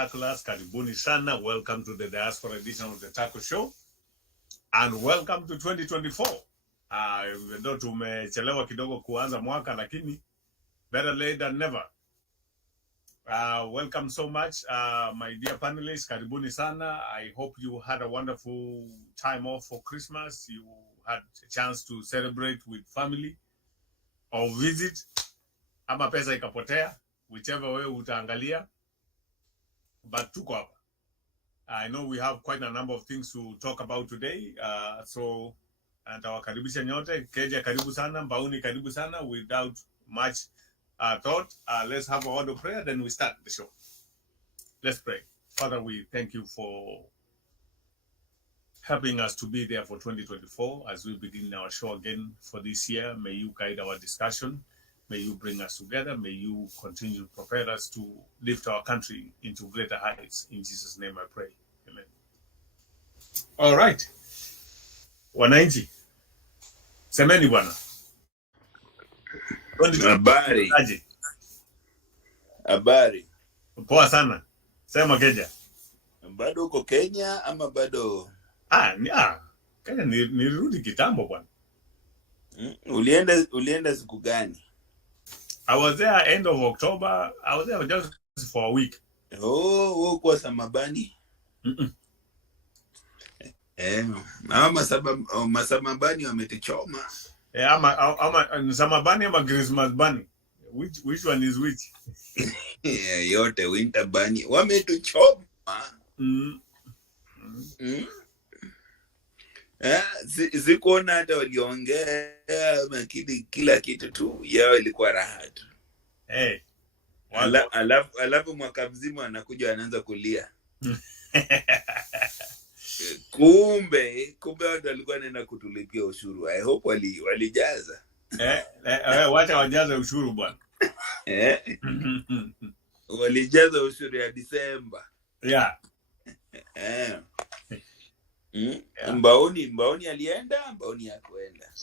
spectaculars. Karibuni sana. Welcome to the Diaspora edition of the Taco Show. And welcome to 2024. Ndio tumechelewa kidogo kuanza mwaka lakini better late than never. Welcome so much, my dear panelists. Karibuni sana. I hope you had a wonderful time off for Christmas. You had a chance to celebrate with family or visit. Ama pesa ikapotea, whichever way utaangalia. But tuko hapa. I know we have quite a number of things to talk about today. So nitawakaribisha nyote. Keja karibu sana, Mbauni karibu sana. Without much thought, let's have a word of prayer, then we start the show. Let's pray. Father, we thank you for helping us to be there for 2024 as we begin our show again for this year. May you guide our discussion. May you bring us together. May you continue to prepare us to lift our country into greater heights. In Jesus' name I pray. Amen. All right. Wananchi. Semeni bwana. Habari. Habari. Poa sana. Sema Keja. Bado uko Kenya ama bado? Kenya nirudi kitambo bwana. Ulienda siku gani? I was there end of October. I was there just for a week. Oh, kwa Samabani? Masamabani wametuchoma. Ama Samabani ama Christmas bunny. Which one is which? Yote winter bunny wametuchoma. Zikuona hata waliongea kila kitu tu yao ilikuwa raha tu. Alafu mwaka mzima anakuja anaanza kulia. Kumbe watu walikuwa wanaenda kutulipia ushuru. I hope walijaza. Wacha wajaze ushuru bwana. Walijaza ushuru ya Disemba. Yeah. Mbaoni alienda, Mbaoni hakuenda.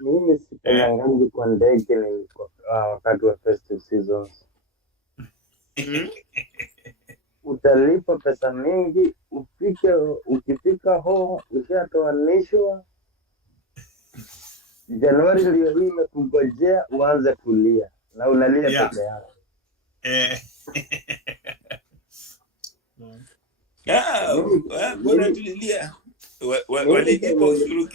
Mimi sipendangangi kwa ndege wakati wa festive seasons. Utalipa pesa mingi, ukifika home, ushatoanishwa. Januari ndio hii imekungojea uanze kulia. Na unalia peke yako. Bora tulilia. Walilipa ushuru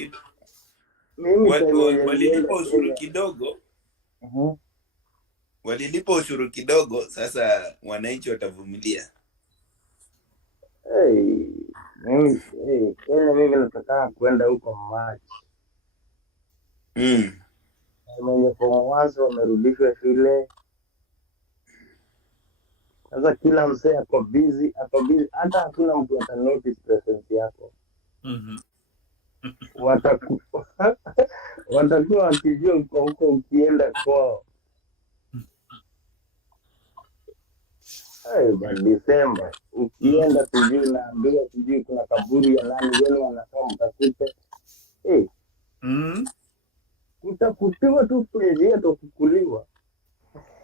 kidogo. Walilipa ushuru kidogo, sasa wananchi watavumilia. Mimi nataka kwenda huko March. Mwenye form wamerudishwa shule. Sasa kila msee ako busy, hata hakuna mtu ata notice presence yako. Watakuwa wakijua huko ukienda kwao. December, ukienda sijui naambiwa sijui kuna kaburi ya nani wenu wanasema mtafute. Utafutiwa tu kwenye yetu kukuliwa.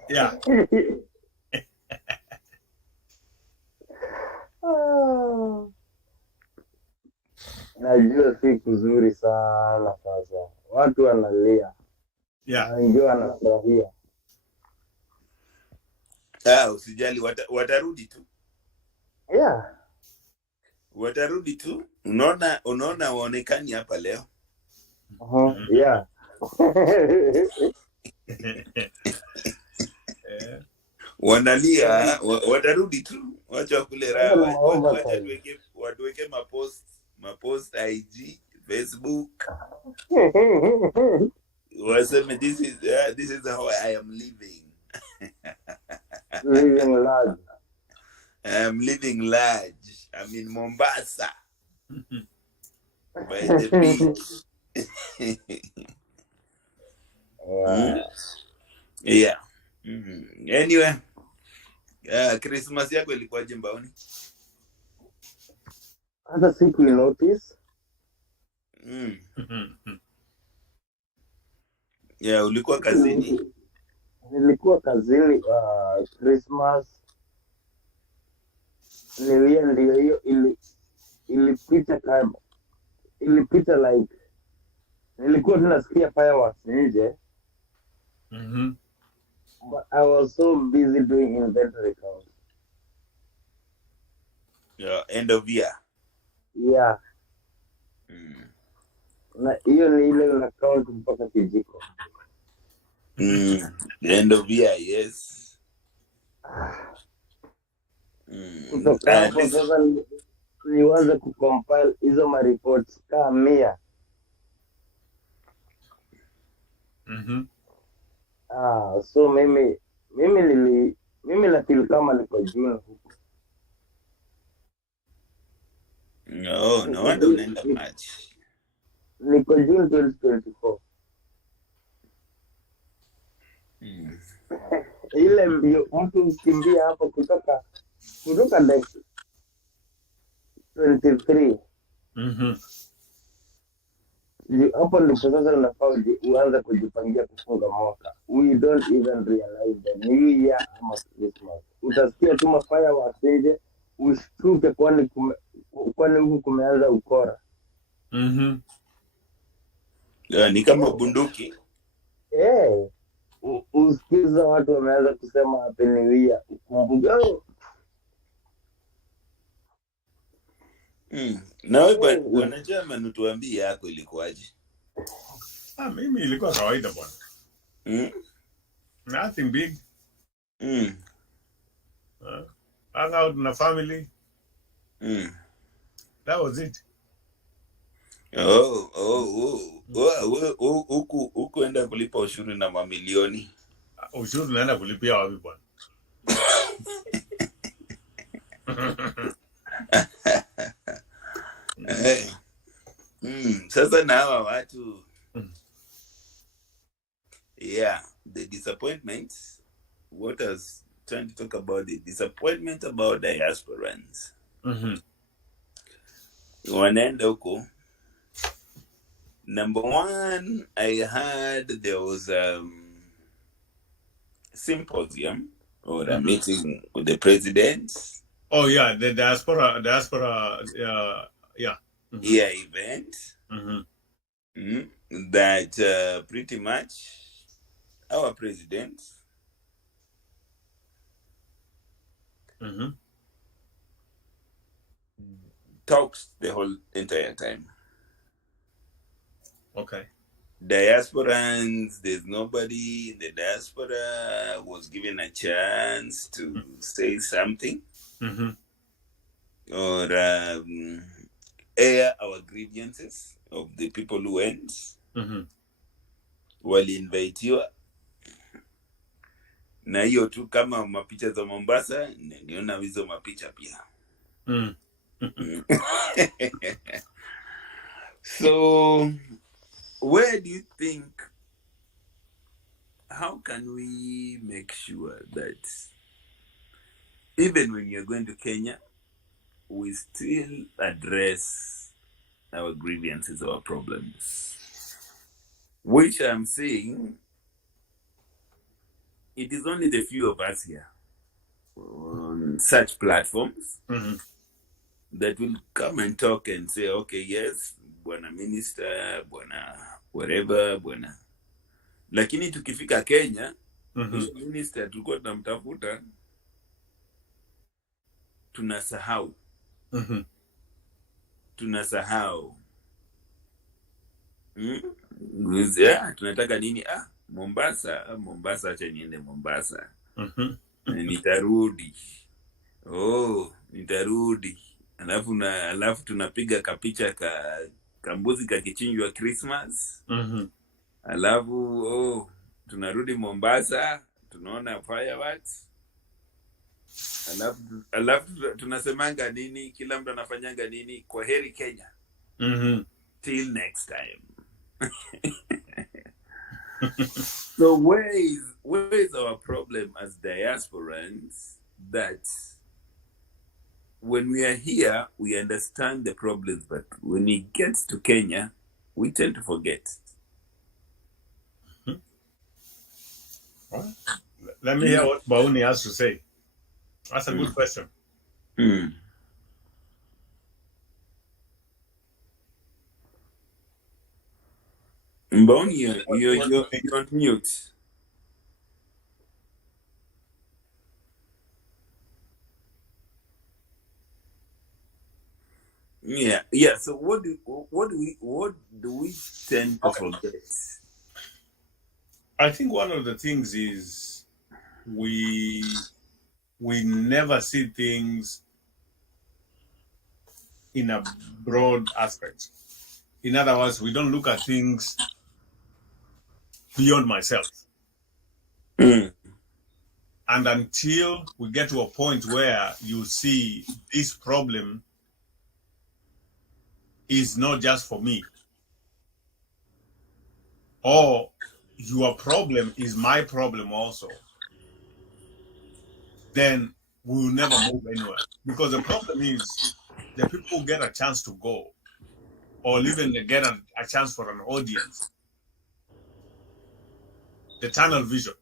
Yeah. Najua si kuzuri sana sasa. Watu wanalia. Yeah. Wengi wanafurahia. Usijali, watarudi tu. Yeah. Watarudi tu. Unaona waonekani hapa leo. Yeah. Wanalia, watarudi tu. Wacha kule raha, watuweke mapost IG, Facebook. Waseme this is how I am living. Living large. I'm living large. I'm in Mombasa. By the beach. Yeah. Anyway, Christmas yako ilikuwaje Mbaoni? Hata siku ni notice. Yeah, ulikuwa kazini. nilikuwa kazini Christmas, New Year ndio hiyo ilipita kama ilipita like nilikuwa tunasikia fireworks nje, but I was so busy doing inventory count. End of year. Yeah. Na hiyo ni ile una count mpaka kijiko. End of year, yes. Kutoka hapo sasa nianze kucompile hizo ma reports kama 100. So mimi na feel kama niko June huko. No wonder unaenda March. Niko June 2024. Ile mbio mtu mkimbia hapo kutoka 23. Hapo ndipo sasa unafaa uanze kujipangia kufunga mwaka. We don't even realize the new year ama Christmas. Utasikia tu fireworks nje, ushtuke kwani huku kumeanza ukora. Ni kama bunduki. Usikiza watu wameanza kusema happy new year. Ukumbuke. Na wewe bwana German utuambie yako ilikuwaje? Mimi ilikuwa kawaida bwana. Nothing big. Hang out na family. That was it. Huku enda kulipa ushuru na mamilioni. Ushuru naenda kulipia wapi bwana? Sasa na hawa watu the disappointment. What I was trying to talk about, the disappointment about diasporans. Wanaenda huko. Number one, I heard there was a symposium or a meeting with the president. Oh yeah, the diaspora event. That pretty much our president talks the whole entire time. Okay. Diasporans, there's nobody in the diaspora was given a chance to say something or air our grievances of the people who went. Waliinvitiwa. Na hiyo tu kama mapicha za Mombasa, niona hizo mapicha pia. So, where do you think, how can we make sure that even when you're going to Kenya, we still address our grievances, our problems? Which I'm saying, it is only the few of us here on such platforms that will come and talk and say, okay, yes, bwana minister, bwana whatever, bwana. Lakini tukifika Kenya, minister tulikuwa tunamtafuta, tunasahau. Tunataka nini? Mombasa, acha niende Mombasa. Nitarudi. Alafu tunapiga kapicha kambuzi kakichinjwa Christmas. Alafu tunarudi Mombasa, tunaona fireworks. Alafu tunasemanga nini? Kila mtu anafanyanga nini? Kwaheri Kenya. Till next time. So where is our problem as diasporans, that when we are here, we understand the problems, but when it gets to Kenya, we tend to forget. Well, let me hear what Bauni has to say. That's a good question. Bauni, you're on mute. Yeah. So what do we tend to forget? I think one of the things is we never see things in a broad aspect. In other words, we don't look at things beyond myself. And until we get to a point where you see this problem is not just for me, or your problem is my problem also, then we will never move anywhere. Because the problem is the people get a chance to go, or even they get a chance for an audience. The tunnel vision.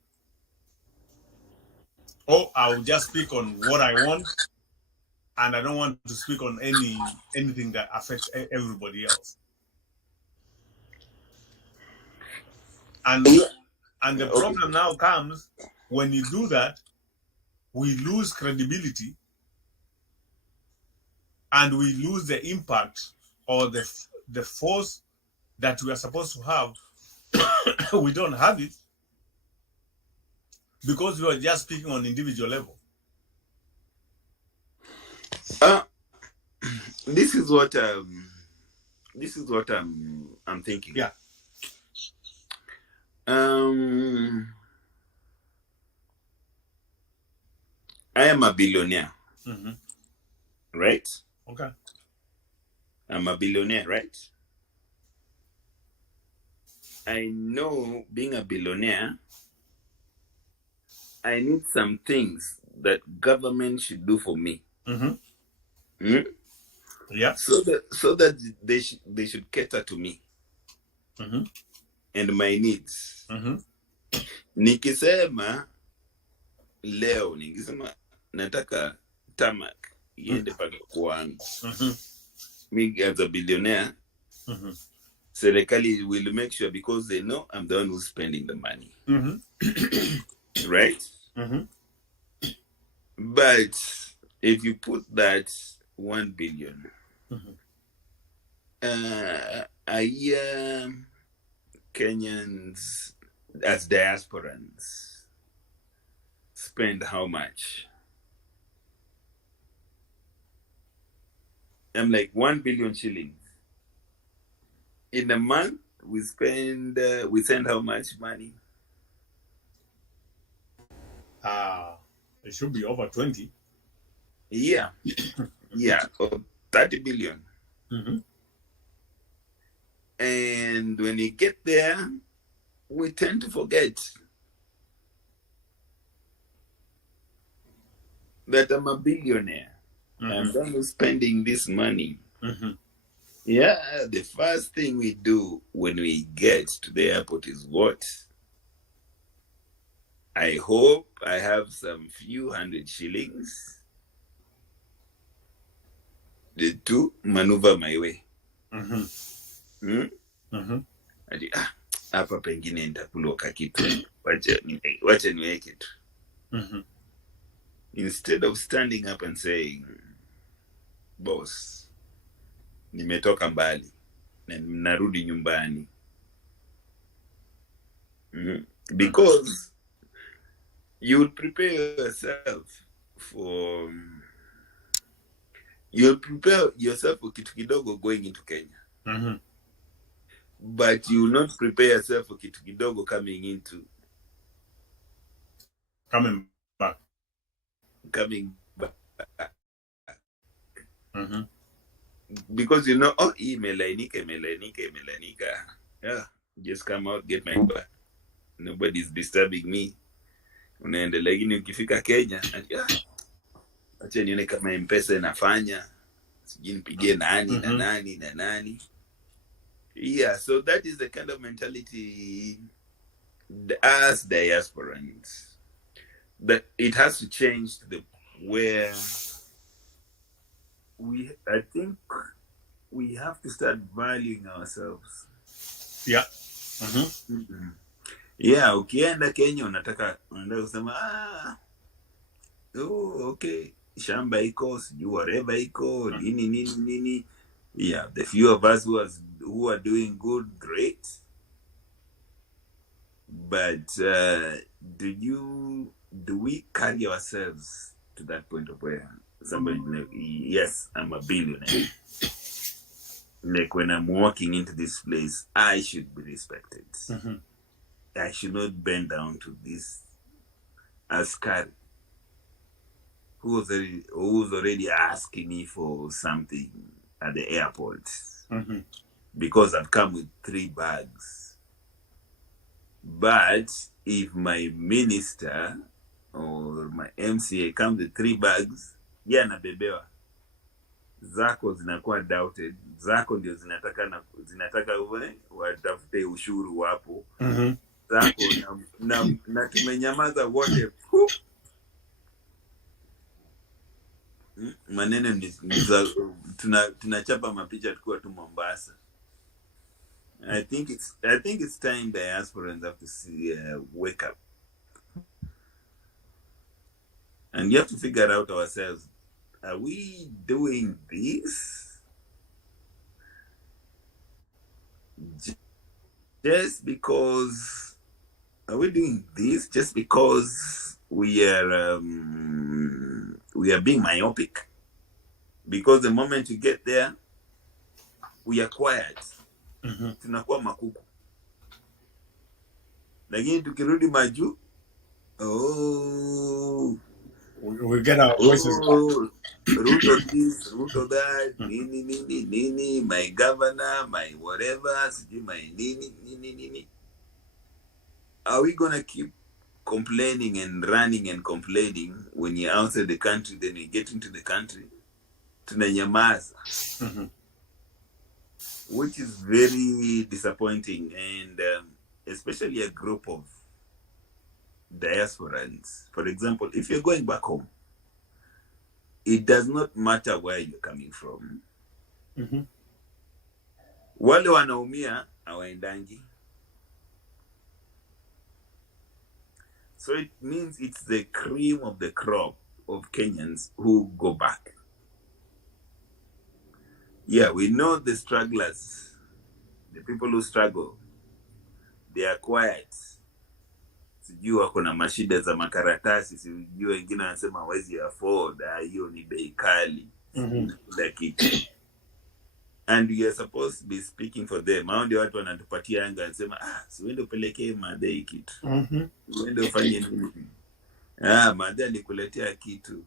Oh, I'll just speak on what I want, and I don't want to speak on anything that affects everybody else. And the problem now comes when you do that, we lose credibility, and we lose the impact or the force that we are supposed to have. We don't have it because we are just speaking on individual level. This is what I'm thinking. Yeah. I am a billionaire. Right? Okay. I'm a billionaire, right? I know, being a billionaire, I need some things that government should do for me. Yeah. So that they should cater to me and my needs. Nikisema leo, nataka tamak iende paka kwangu. Me as a billionaire, serikali will make sure, because they know I'm the one who's spending the money. Right? But if you put that 1 billion, a year, Kenyans as diasporans spend how much? I'm like 1 billion shillings. In a month, we send how much money? It should be over 20. Yeah. Yeah, or 30 billion. And when you get there, we tend to forget that I'm a billionaire. I'm done with spending this money. Yeah, the first thing we do when we get to the airport is what? I hope I have some few hundred shillings to maneuver my way. Hapa pengine nitakuloka kitu, wacha niweke tu. Instead of standing up and saying, boss, nimetoka mbali na narudi nyumbani. Because you'll prepare yourself for kitu kidogo going into Kenya. But you will not prepare yourself for kitu kidogo coming back. Because you know, imelainika. Yeah, just come out, get my back. Nobody's disturbing me. Unaenda, lakini ukifika Kenya, acha nione kama M-Pesa inafanya, sijui nipigie nani na nani. Yeah, so that is the kind of mentality as diasporans, that it has to change to the where I think we have to start valuing ourselves. Yeah. Yeah, ukienda Kenya unataka kusema okay, shamba iko, sijui whatever iko, nini. Yeah, the few of us who are doing good, great. But do we carry ourselves to that point of where somebody yes, I'm a billionaire. Like when I'm walking into this place, I should be respected. I should not bend down to this askari who's already asking me for something at the airport because I've come with 3 bags. But if my minister or my MCA comes with 3 bags, nabebewa. Zako zinakuwa doubted. Zako ndio zinataka watafute ushuru wapo. Zako na tumenyamaza wote. Maneno tunachapa mapicha tukiwa tu Mombasa. I think it's time diasporans have to wake up, and you have to figure out ourselves. Are we doing this just because? Are we doing this just because we are being myopic? Because the moment you get there, we are quiet. Tunakuwa makuku. Lakini tukirudi maju, we get our voices back. Root of this, root of that, nini, my governor, my whatever, my nini. Are we gonna keep complaining and running and complaining when you're outside the country, then you get into the country? Tunanyamaza. Which is very disappointing, and especially a group of diasporans. For example, if you're going back home, it does not matter where you're coming from. Wale wanaumia hawaendangi. So it means it's the cream of the crop of Kenyans who go back. Yeah, we know the strugglers, the people who struggle, they are quiet. Sijui wako na mashida za makaratasi, sijui wengine wanasema hawezi afford, hiyo ni bei kali. And we are supposed to be speaking for them. Hao ndio watu wanatupatia anga, wanasema siwende upelekee madai kitu. Uende ufanye nini? Madai alikuletea kitu.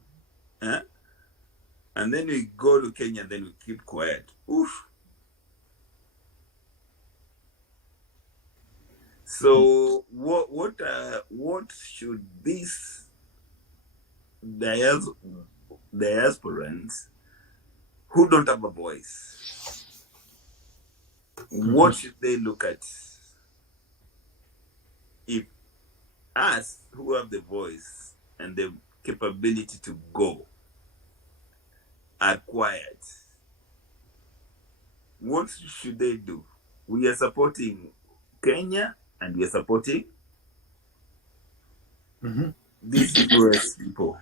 And then we go to Kenya and then we keep quiet. Oof. So what should these diasporans who don't have a voice, what should they look at? If us who have the voice and the capability to go are quiet, what should they do? We are supporting Kenya and we are supporting these US people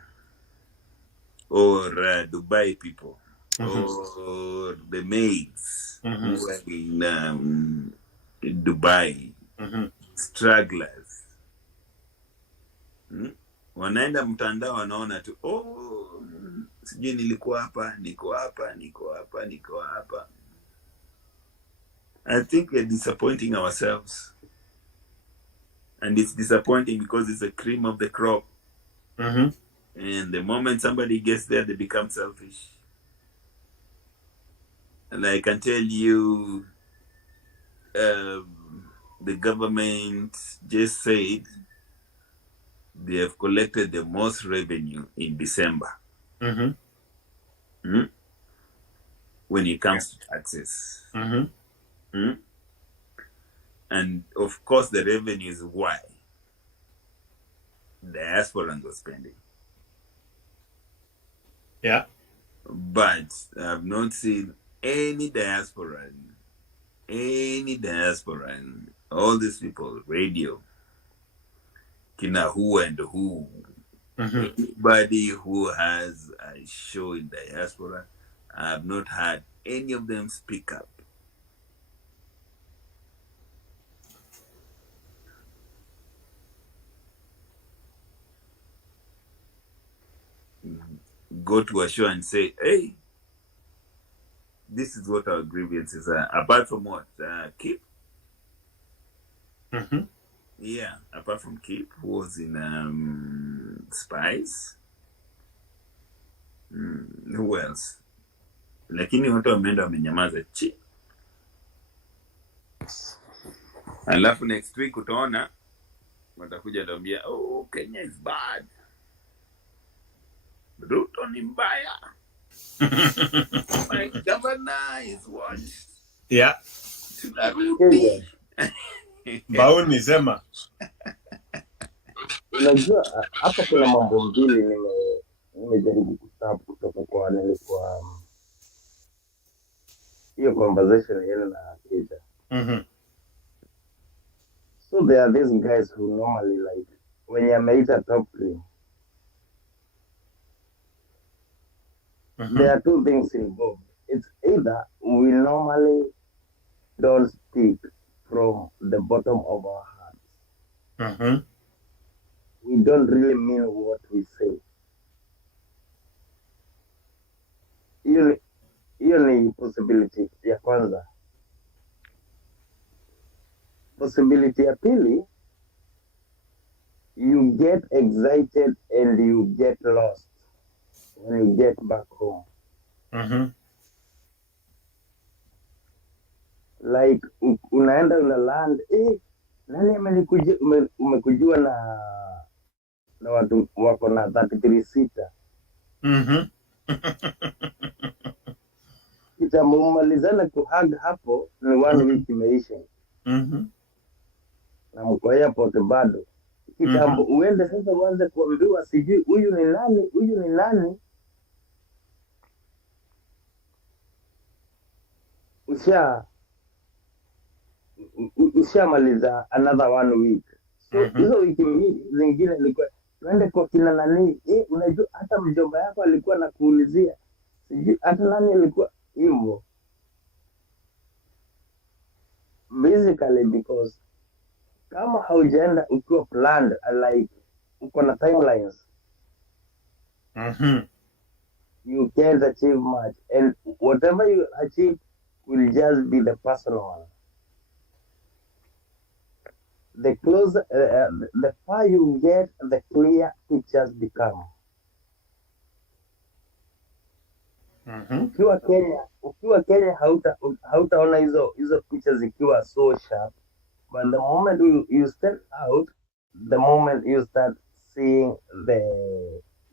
or Dubai people or the maids who are in Dubai, stragglers. Wanaenda mtandao wanaona tu sijui nilikuwa hapa, niko hapa. I think we're disappointing ourselves. And it's disappointing because it's the cream of the crop. And the moment somebody gets there, they become selfish. And I can tell you, the government just said they have collected the most revenue in December. When it comes to taxes. And of course the revenue is why diaspora was spending. Yeah. But I've not seen any diaspora and all these people, radio, kina who and who, anybody who has a show in diaspora, I have not had any of them speak up. Go to a show and say, hey, this is what our grievances are. Apart from what? Keep? Yeah, apart from Keep, who was in Spice. Who else? Lakini watu wameenda wamenyamaza chi. Alafu next week utaona watakuja tambia, oh, Kenya is bad. Ruto ni mbaya. My governor is what? Yeah. Tunarudi. Bauni sema. Unajua hapa kuna mambo mbili nimejaribu kustop kutoka kwa nilikuwa hiyo conversation yenu na Keja. So there are these guys who normally like when you make a top 3. There are two things involved. It's either we normally don't speak from the bottom of our hearts. We don't really mean what we say. Hiyo ni possibility ya kwanza. Possibility ya pili, you get excited and you get lost when you get back home. Like unaenda una land, nani umekujua na watu wako na 33 sita. Kitamumalizana kuhag hapo ni 1 week imeisha. Na mko airport bado. Kitambo uende sasa uanze kuambiwa sijui huyu ni nani. Ushamaliza another 1 week. So hizo wiki zingine ilikuwa tuende kwa kina nani, unajua hata mjomba yako alikuwa anakuulizia. Sijui hata nani alikuwa hivyo. Basically because kama haujaenda ukiwa planned, like uko na timelines, you can't achieve much, and whatever you achieve will just be the personal one. The closer, the far you get, the clear pictures become. Ukiwa Kenya hautaona hizo pictures zikiwa so sharp, but the moment you step out, the moment you start seeing the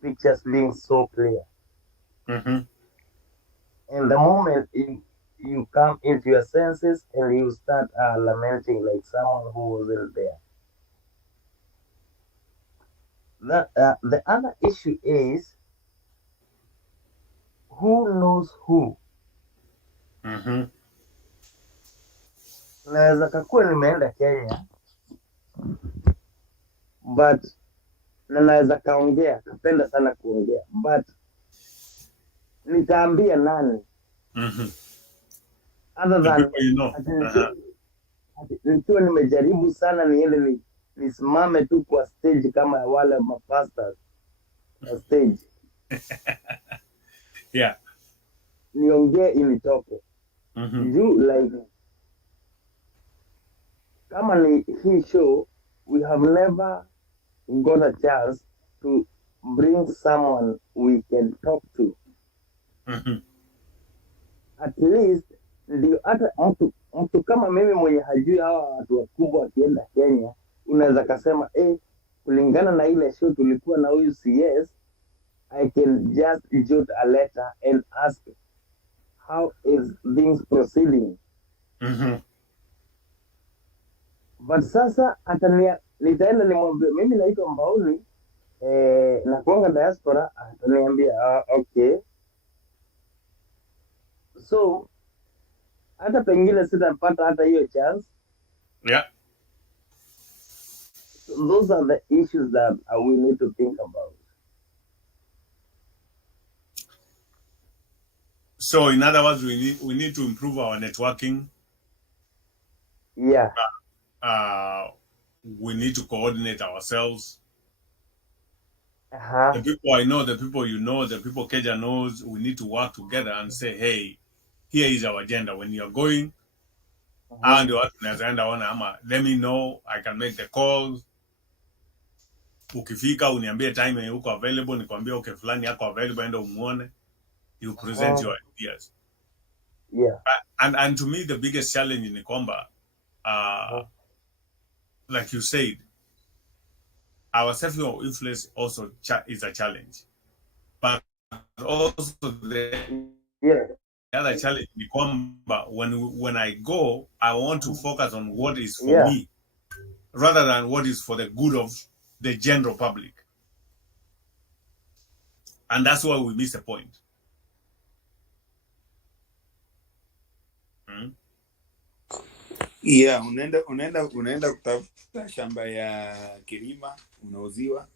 pictures being so clear, and the moment you come into your senses and you start lamenting like someone who wasn't there. The other issue is who knows who. Naweza kakuwa nimeenda Kenya, but naweza kaongea, kapenda sana kuongea, but nitaambia nani? Other than nikiwa nimejaribu sana niende nisimame tu kwa stage kama wale mapastors na stage. Yeah. Niongee ilitoke. Like kama ni hii show, we have never got a chance to bring someone we can talk to. At least ndio hata mtu kama mimi mwenye hajui hawa watu wakubwa wakienda Kenya, unaweza kasema kulingana na ile show tulikuwa na huyu CS, I can just jot a letter and ask how is things proceeding. But sasa nitaenda nimwambie mimi naitwa Mbauni, na kuanga diaspora ataniambia okay, so hata pengine sitapata hata hiyo chance. Yeah. So those are the issues that we need to think about. So in other words, we need to improve our networking. Yeah. We need to coordinate ourselves. Uh-huh. The people I know, the people you know, the people Keja knows, we need to work together and say, hey, here is our agenda. When you're going, and let me know, I can make the calls. Ukifika uniambie time uko available, nikwambia okay fulani yako available, enda umuone. You present your ideas. Yeah. And to me the biggest challenge in Nikomba, like you said, our sphere of influence also is a challenge. But also the other challenge in Nikomba, when I go, I want to focus on what is for me rather than what is for the good of the general public. And that's why we miss the point. Yeah, unaenda kutafuta shamba ya kilima, unauziwa.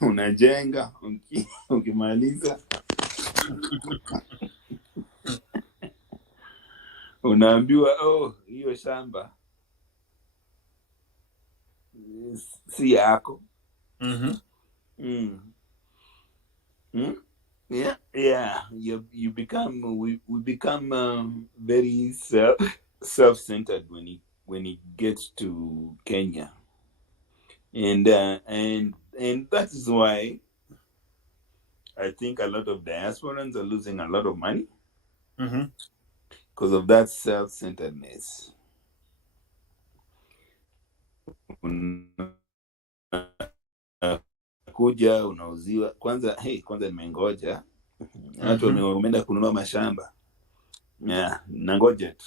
Unajenga, ukimaliza unaambiwa hiyo shamba si yako. Yeah. You become we become very self-centered when it gets to Kenya, and that is why I think a lot of diasporans are losing a lot of money because of that self-centeredness. Kuja unauziwa kwanza nimengoja watu wameenda kununua mashamba na ngoja tu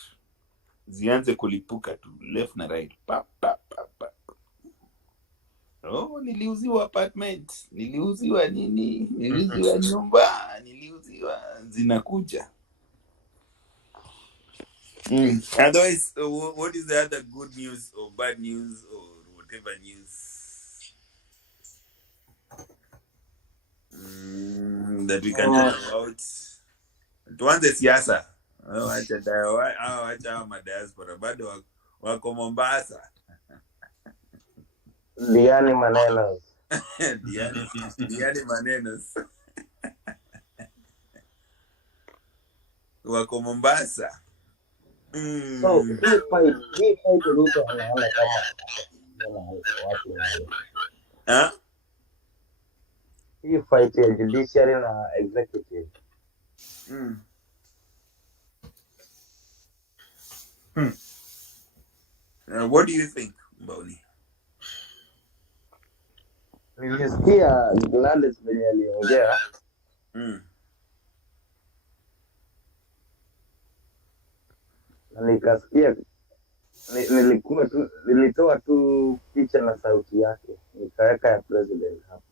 zianze kulipuka tu left na right niliuziwa apartment, niliuziwa nini, niliuziwa nyumba, niliuziwa, zinakuja. Otherwise, what is the other good news or bad news or whatever news that we can talk about? Tuanze siasa. Acha madiaspora bado wako Mombasa. Diani manenos. Diani manenos. Wako Mombasa. So hii fight Ruto anaona kama watu hii fight ya judiciary na executive. What do you think, Mboni? Nilisikia Gladys venye aliongea. Na nikasikia nilitoa tu picha na sauti yake nikaweka ya president hapo.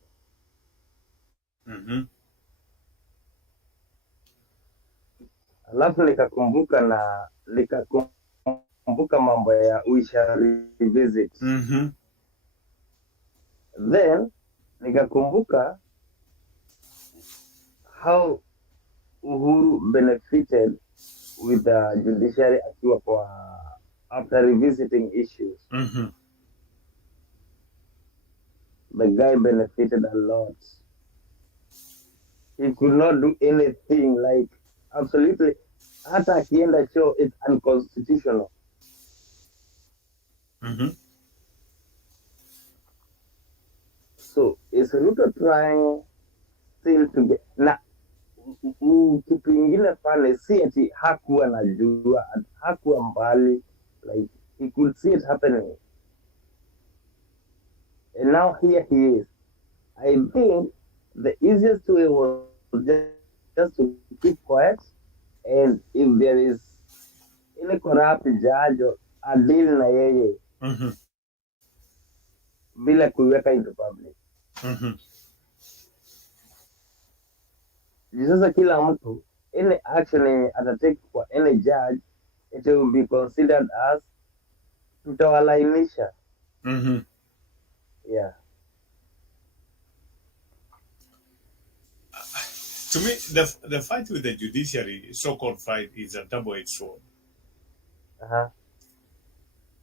Alafu nikakumbuka mambo ya we shall revisit. Then nikakumbuka how Uhuru benefited with the judiciary akiwa kwa after revisiting issues. The guy benefited a lot. He could not do anything, like absolutely. Hata akienda show, it's unconstitutional. So is Ruto trying still to get na kitu ingine pale, si ati hakuwa najua, hakuwa mbali, like he could see it happening, and now here he is. I think the easiest way was just to keep quiet, and if there is any corrupt judge or a deal na yeye, bila kuiweka into public. Sasa kila mtu ile action yenye atatake kwa any judge, it will be considered as tutawalainisha. Yeah. To me, the fight with the judiciary, so-called fight, is a double-edged sword.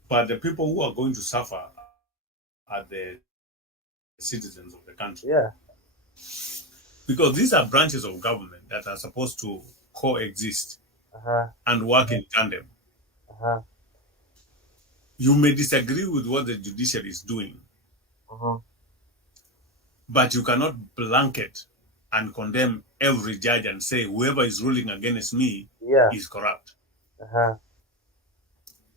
But the people who are going to suffer are the citizens of the country. Yeah. Because these are branches of government that are supposed to coexist and work in tandem. You may disagree with what the judiciary is doing, but you cannot blanket and condemn every judge and say whoever is ruling against me is corrupt.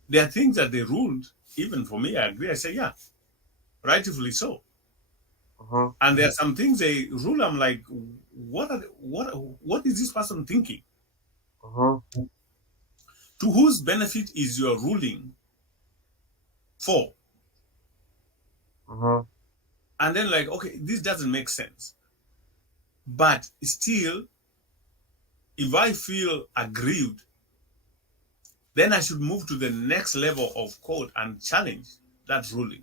There are things that they ruled, even for me, I agree. I say, yeah, rightfully so. And there are some things they rule, I'm like, what is this person thinking? To whose benefit is your ruling for? And then like, okay, this doesn't make sense. But still, if I feel aggrieved, then I should move to the next level of court and challenge that ruling.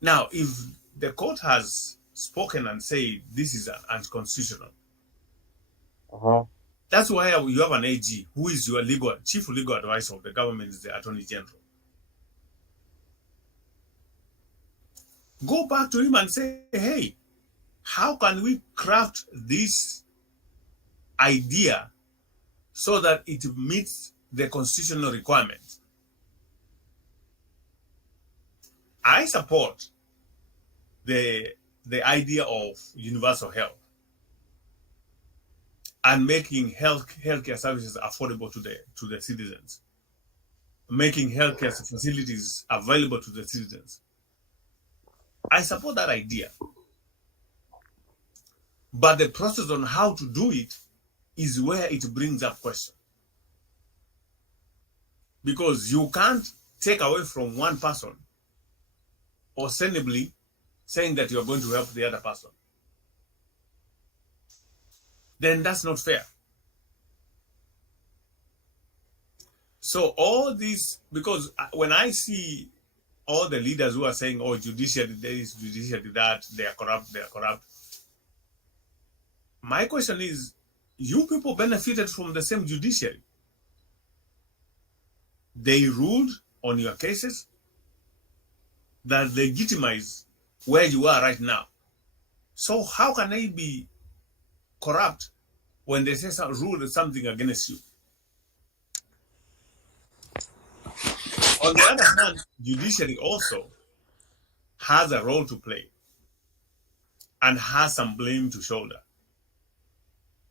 Now, if the court has spoken and said this is unconstitutional, that's why you have an AG, who is your chief legal advisor of the government, is the Attorney General. Go back to him and say, hey, how can we craft this idea so that it meets the constitutional requirements? I support the idea of universal health and making healthcare services affordable to the citizens, making healthcare facilities available to the citizens. I support that idea. But the process on how to do it is where it brings up question. Because you can't take away from one person ostensibly saying that you're going to help the other person. Then that's not fair. So all these, because when I see all the leaders who are saying, oh, judiciary this, judiciary that, they are corrupt, my question is, you people benefited from the same judiciary. They ruled on your cases that legitimize where you are right now. So how can they be corrupt when they say ruled something against you? On the other hand, judiciary also has a role to play and has some blame to shoulder.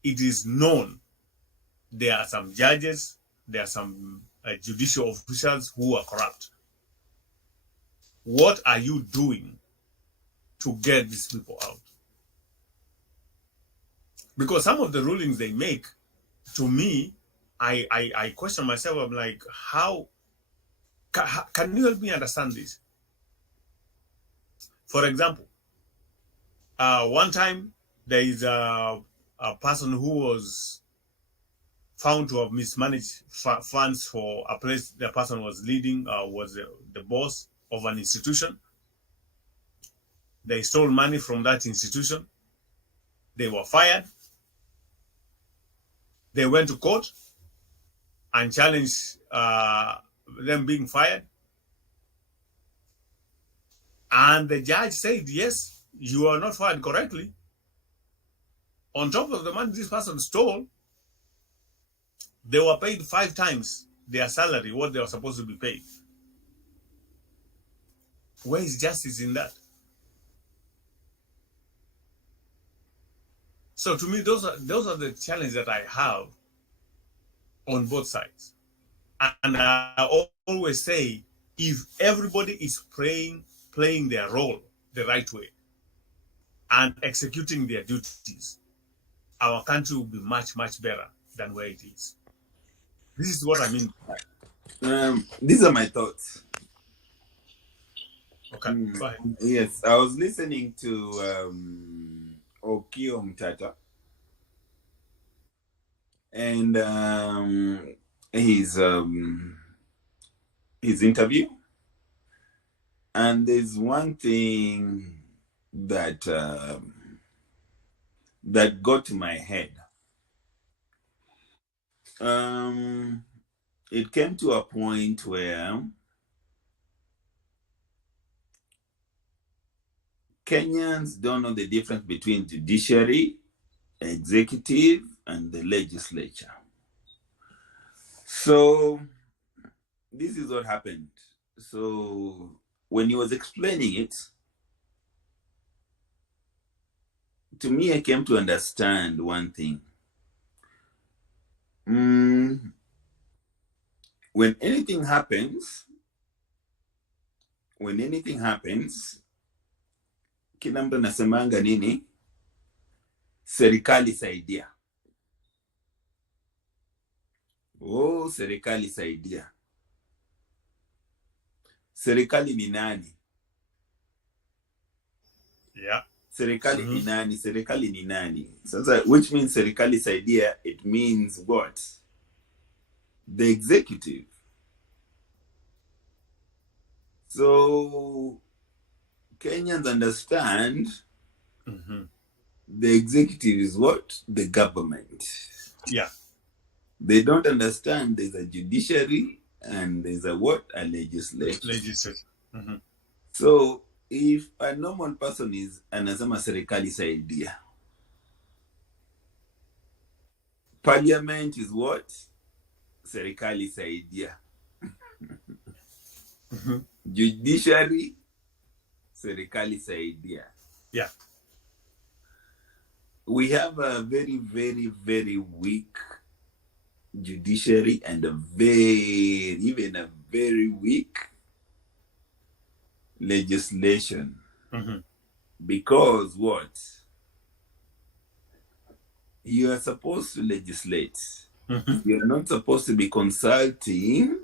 It is known there are some judges, there are some judicial officials who are corrupt. What are you doing to get these people out? Because some of the rulings they make, to me, I question myself. I'm like, how can you help me understand this? For example, one time there is a person who was found to have mismanaged funds for a place the person was leading, was the boss of an institution. They stole money from that institution. They were fired. They went to court and challenged them being fired. And the judge said, yes, you are not fired correctly. On top of the money this person stole, they were paid 5 times their salary, what they were supposed to be paid. Where is justice in that? So to me, those are the challenges that I have on both sides. And I always say, if everybody is playing their role the right way and executing their duties, our country will be much, much better than where it is. This is what I mean. These are my thoughts. Okay, go ahead. Yes, I was listening to Okio Mtata, and his interview, and there's one thing that that got to my head. It came to a point where Kenyans don't know the difference between judiciary, executive, and the legislature. So this is what happened. So when he was explaining it, to me, I came to understand one thing. When anything happens, kila mtu anasemanga nini? Serikali saidia. Oh, serikali saidia. Serikali ni nani? Yeah. Serikali ni nani? Serikali ni nani? Sasa, which means serikali saidia, it means what? The executive. So Kenyans understand the executive is what? The government. Yeah. They don't understand there's a judiciary and there's a what? A legislature. So if a normal person is anasema serikali saidia, parliament is what? Serikali saidia. Judiciary, serikali saidia. Yeah. We have a very, very, very weak judiciary and even a very weak legislation. Because what? You are supposed to legislate. You are not supposed to be consulting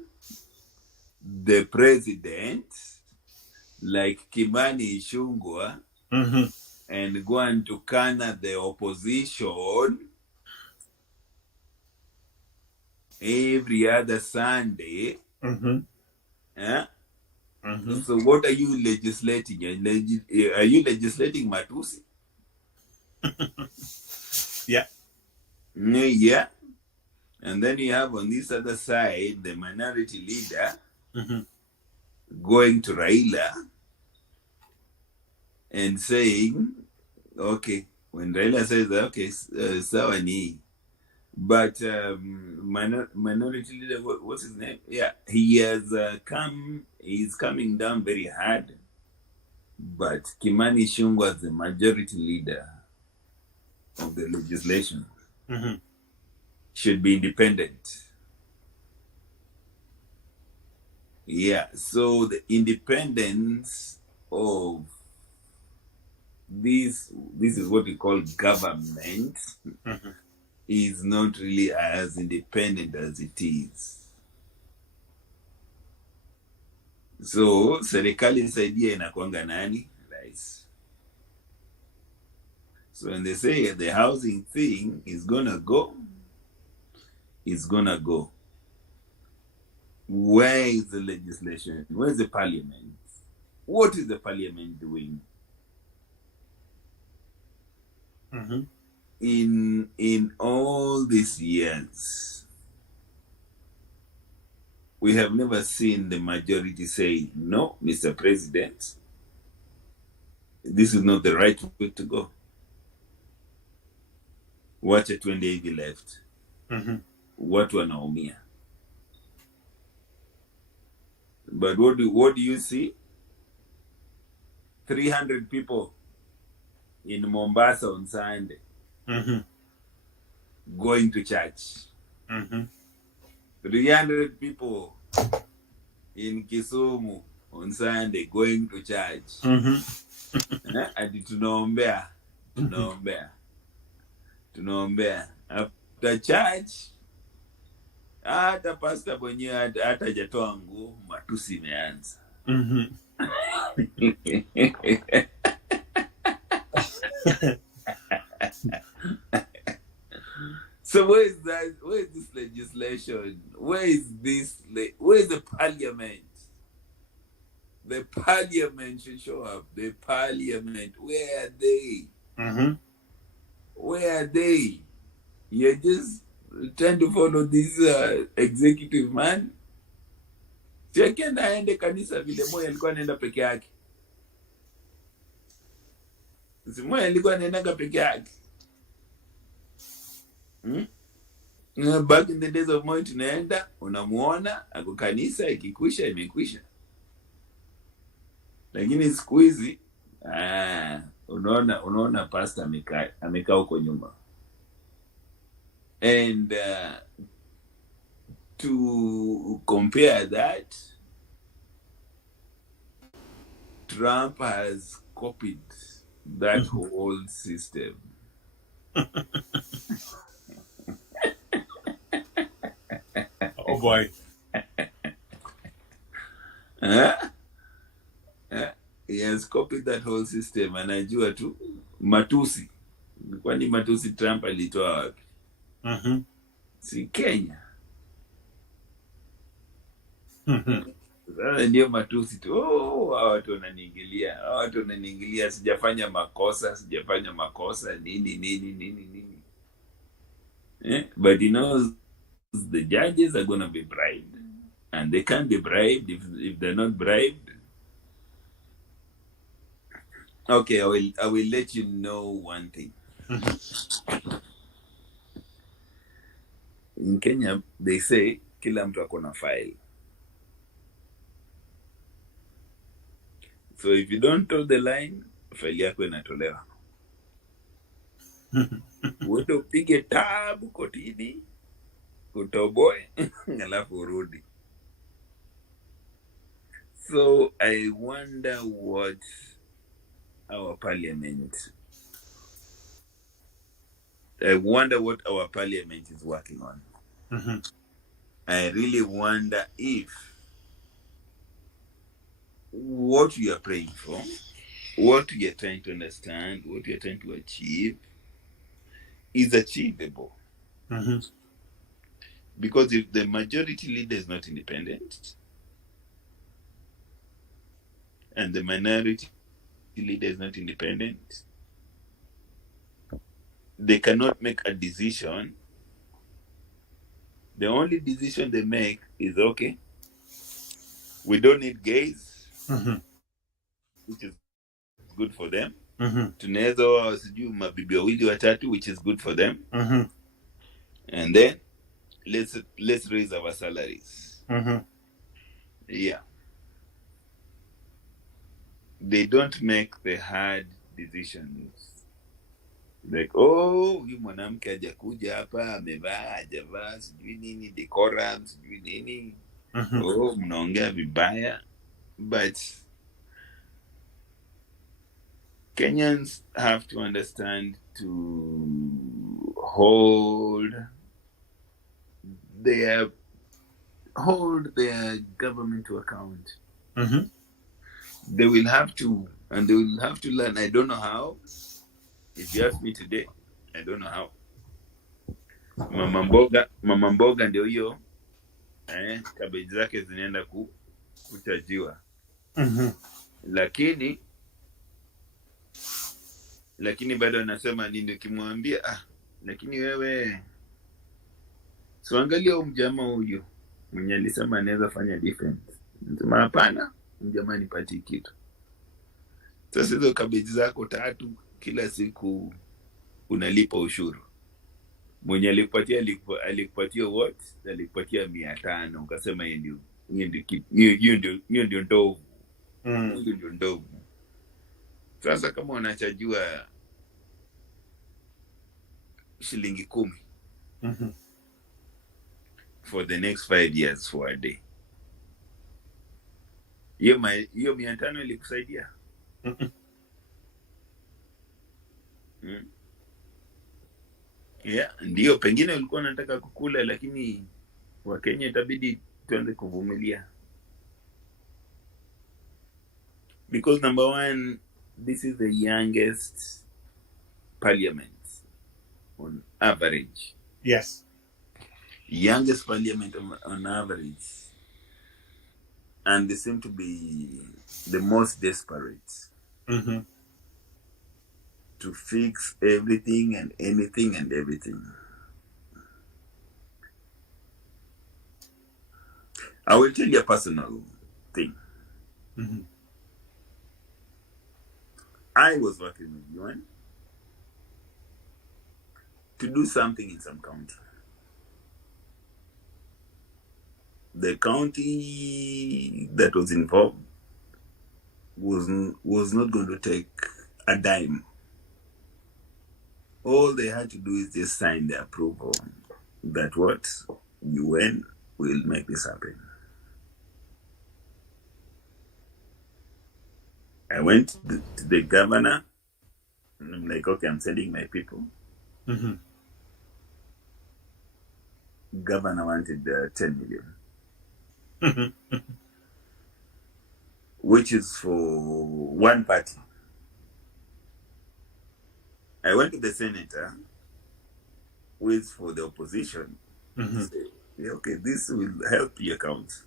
the president like Kimani Ichung'wah and go and tukana the opposition every other Sunday. So what are you legislating? Are you legislating Matusi? Yeah. Yeah. And then you have on this other side the minority leader going to Raila and saying, okay, when Raila says, okay, sawa ni, but minority leader, what's his name? Yeah, he has he's coming down very hard, but Kimani Ichung'wah, the majority leader of the legislation, should be independent. Yeah, so the independence of this is what we call government, is not really as independent as it is. So serikali saidia inakuanga nani? Rais. So when they say the housing thing is gonna go, it's gonna go. Where is the legislation? Where is the parliament? What is the parliament doing? In all these years, we have never seen the majority say, no, Mr. President, this is not the right way to go. Wacha twende hivi left. Watu wanaumia. But what do you see? 300 people in Mombasa on Sunday going to church. 300 people in Kisumu on Sunday going to church. Adi tunaombea. After church, hata pastor mwenyewe hata hajatoa nguo, matusi imeanza. So where is that? Where is this legislation? Where is this? Where is the parliament? The parliament should show up. The parliament. Where are they? Where are they? You're just trying to follow this executive man. Chekenda aende kanisa vile moyo alikuwa anaenda peke yake. Moyo alikuwa anaenda peke yake. Back in the days of Moi tunaenda, unamuona ako kanisa, ikikwisha imekwisha. Lakini siku hizi unaona pastor amekaa huko nyuma. And to compare that, Trump has copied that whole system. Oh boy. He has copied that whole system. Anajua tu matusi. Kwani matusi Trump alitoa wapi? Si Kenya. Sasa ndio matusi tu. Watu wananiingilia. Sijafanya makosa. Nini. But he knows the judges are going to be bribed. And they can't be bribed if they're not bribed. Okay, I will let you know one thing. In Kenya, they say, kila mtu akona file. So if you don't toe the line, file yako inatolewa. Wote upige tabu kotini, utoboe, alafu urudi. So I wonder what our parliament is working on. I really wonder if what we are praying for, what we are trying to understand, what we are trying to achieve is achievable. Because if the majority leader is not independent and the minority leader is not independent, they cannot make a decision. The only decision they make is, okay, we don't need gays, which is good for them. Tunaweza wa sijui mabibi wawili watatu, which is good for them. And then let's raise our salaries. Yeah. They don't make the hard decisions. Like, huyu mwanamke hajakuja hapa, amevaa, hajavaa, sijui nini, decorum, sijui nini. Mnaongea vibaya. But Kenyans have to understand to hold their government to account. They will have to, and they will have to learn. I don't know how. If you ask me today, I don't know how. Mama mboga ndio hiyo. Cabbage zake zinaenda kuchajiwa. Lakini bado anasema nini ukimwambia lakini wewe siangalia mjamaa huyo mwenye alisema anaweza fanya defense. Nasema hapana, mjamaa nipatie kitu. Sasa hizo cabbage zako 3 kila siku unalipa ushuru. Mwenye alikupatia what? Alikupatia 500, ukasema hiyo ndio ndovu. Hiyo ndio ndovu. Sasa kama unachajua shilingi 10 for the next 5 years for a day, hiyo 500 ilikusaidia? Yeah, ndio pengine ulikuwa unataka kukula, lakini Wakenya itabidi tuanze kuvumilia. Because number one, this is the youngest parliament on average. Yes. Youngest parliament on average. And they seem to be the most desperate to fix everything and anything and everything. I will tell you a personal thing. I was working with UN to do something in some county. The county that was involved was not going to take a dime. All they had to do is just sign the approval that what UN will make this happen. I went to the governor, and I'm like, okay, I'm sending my people. Governor wanted 10 million. Which is for one party. I went to the senator, who is for the opposition, to say, okay, this will help your cause.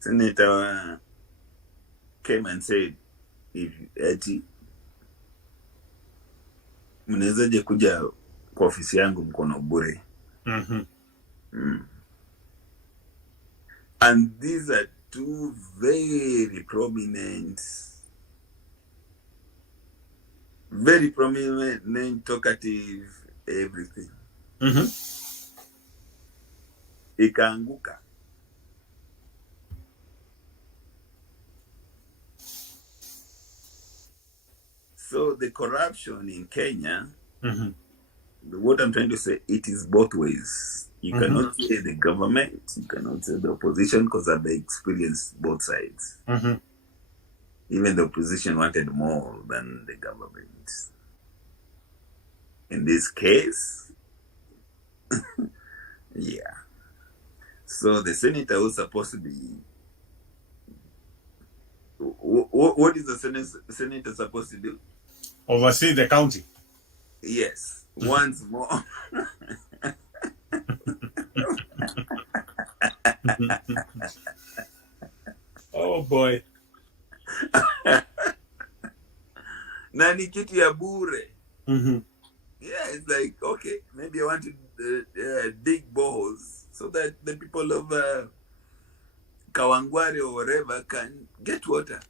Senator came and said, if eti mnawezaje kuja kwa ofisi yangu mkono bure. And these are two very prominent, talkative, everything. Ikaanguka. So the corruption in Kenya, what I'm trying to say, it is both ways. You cannot say the government, you cannot say the opposition, because they experienced both sides. Even the opposition wanted more than the government. In this case, yeah. So the senator was supposed to be... What is the senator supposed to do? Oversee the county. Yes, once more. Oh boy. Na ni kitu ya bure. Yeah, it's like, okay, maybe I want to dig boreholes so that the people of Kawangware or wherever can get water.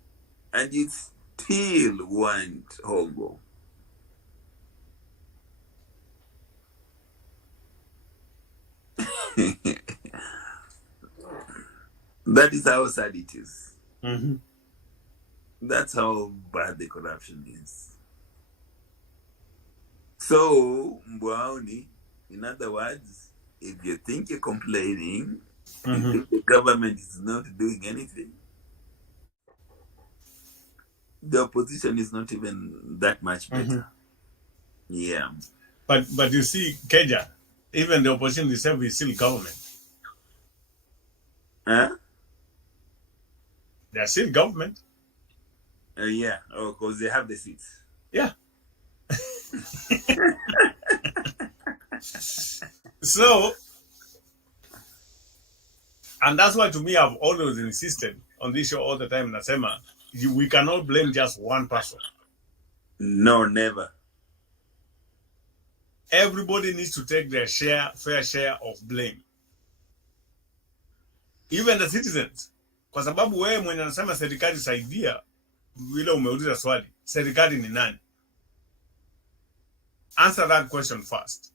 And you still want Hongo. That is how sad it is. That's how bad the corruption is. So, Mbwaoni, in other words, if you think you're complaining, you think the government is not doing anything, the opposition is not even that much better. Yeah. But you see, Kenya, even the opposition itself is still government. Huh? They're still government. Yeah. Oh, because they have the seats. Yeah. So, and that's why to me I've always insisted on this show all the time, Nasema, we cannot blame just one person. No, never. Everybody needs to take their fair share of blame. Even the citizens. Kwa sababu wewe mwenye anasema serikali saidia, vile umeuliza swali, serikali ni nani? Answer that question first.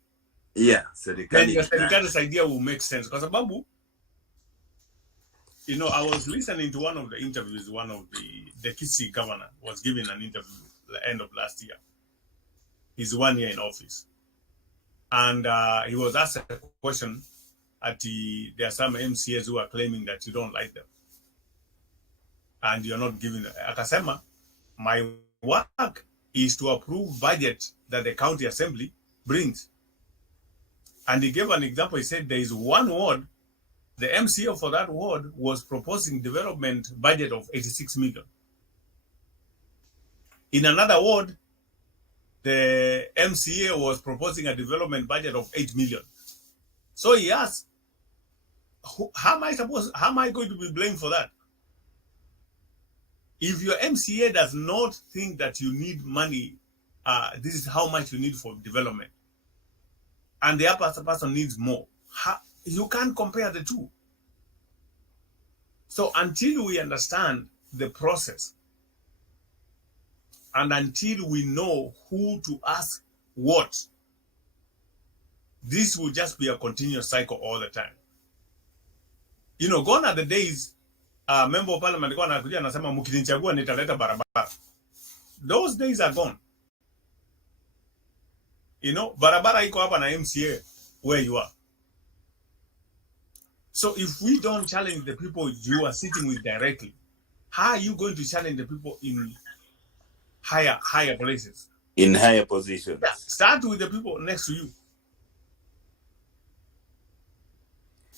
Yeah, serikali saidia will make sense. Kwa sababu, you know, I was listening to one of the interviews, one of the Kisii governor was giving an interview at the end of last year. He's 1 year in office. And he was asked a question there are some MCAs who are claiming that you don't like them. And you're not giving Akasema, my work is to approve budget that the county assembly brings. And he gave an example. He said there is one ward the MCA for that ward was proposing development budget of 86 million. In another ward, the MCA was proposing a development budget of 8 million. So he asked, how am I going to be blamed for that? If your MCA does not think that you need money, this is how much you need for development, and the other person needs more, you can't compare the two. So until we understand the process, and until we know who to ask what, this will just be a continuous cycle all the time. You know, gone are the days member of parliament alikuwa anakuja anasema mkinichagua nitaleta barabara. Those days are gone. You know, barabara iko hapa na MCA where you are. So if we don't challenge the people you are sitting with directly, how are you going to challenge the people in higher places? In higher positions. Yeah, start with the people next to you.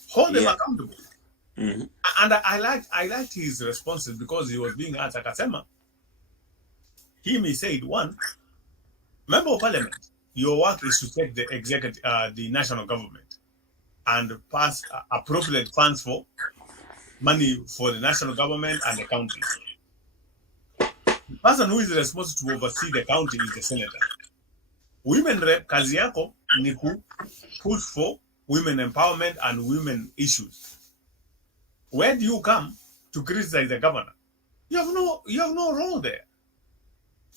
Hold them accountable. Mm-hmm. And I liked his responses because he was being asked Akasema. He said, one, member of parliament, your work is to take the executive, the national government, and pass appropriate funds for money for the national government and the county. The person who is responsible to oversee the county is the senator. Women rep, kazi yako ni ku push for women empowerment and women issues. Where do you come to criticize the governor? You have no role there.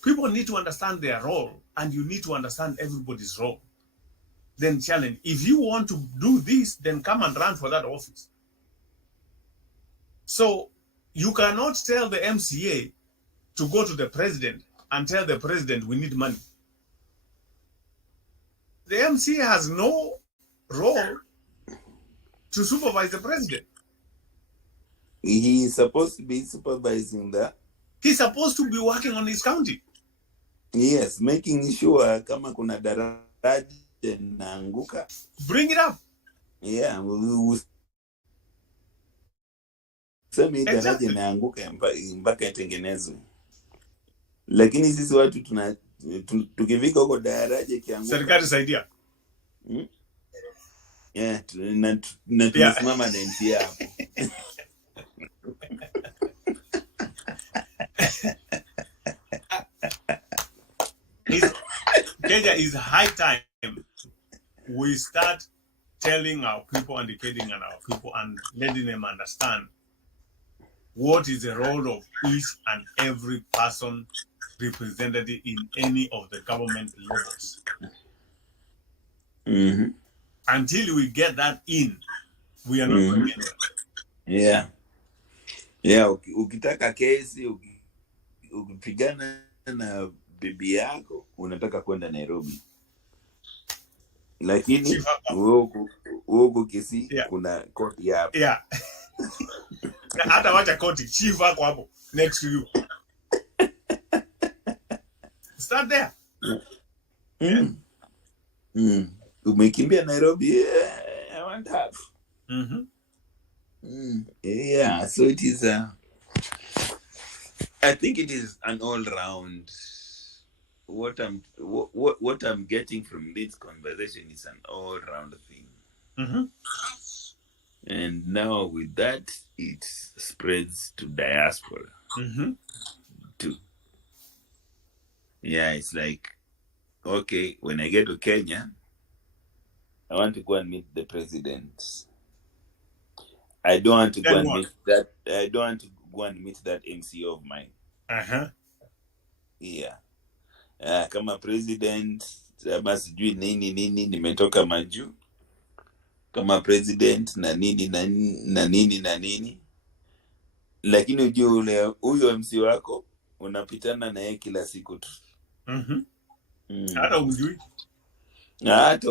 People need to understand their role, and you need to understand everybody's role. Then challenge. If you want to do this, then come and run for that office. So you cannot tell the MCA to go to the president and tell the president we need money. The MCA has no role to supervise the president. He is supposed to be supervising that. He's supposed to be working on his county. Yes, making sure kama kuna daraja naanguka. Bring it up. Yeah, sema daraja naanguka mpaka itengenezwe. Lakini sisi watu tukifika huko daraja kianguka. Serikali saidia. Yeah, na tunasimama na nchi hapo. Kenya is high time we start telling our people, educating our people, and letting them understand what is the role of each and every person represented in any of the government levels. Mm-hmm. Until we get that in, we are not going anywhere. Yeah. Yeah, ukitaka kesi, ukipigana na bibi yako, unataka kwenda Nairobi. Lakini uko kesi kuna koti hapo. Yeah. Hata wacha koti, chief wako hapo next to you. Start there. Umekimbia Nairobi, I want half. Yeah, so it is I think it is an all-round. What I'm getting from this conversation is an all-round thing. And now with that, it spreads to diaspora too. Yeah, it's like, okay, when I get to Kenya, I want to go and meet the president. I don't want to go and meet that. I don't want to go and meet that MCA of mine. Yeah. Kama president, basi sijui nini nimetoka majuu. Kama president na nini. Lakini ujue huyo MC wako unapitana na yeye kila siku tu. Hata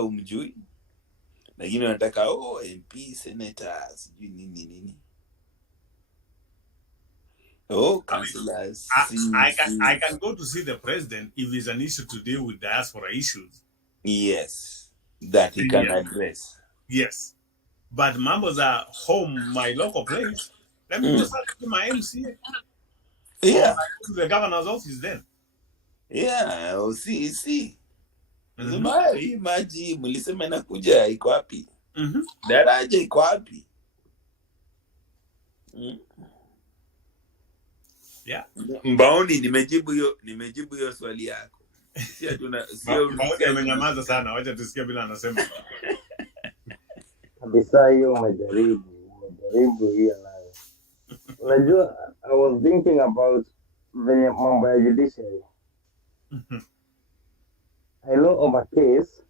umjui. Lakini unataka MP, senator, sijui nini. Councillors. I can go to see the president if it's an issue to deal with diaspora issues. Yes, that he can address. Yes. But mambo's are home, my local place. Let me go start to my MCA. Yeah. Or to the governor's office then. Yeah, see. Hii maji mlisema inakuja iko wapi? Daraja iko wapi? Yeah. Mbaoni nimejibu hiyo swali yako. Sio amenyamaza sana, wacha tusikie bila anasema. Kabisa hiyo umejaribu hiyo nayo. Unajua, I was thinking about venye mambo ya judiciary. I know of a case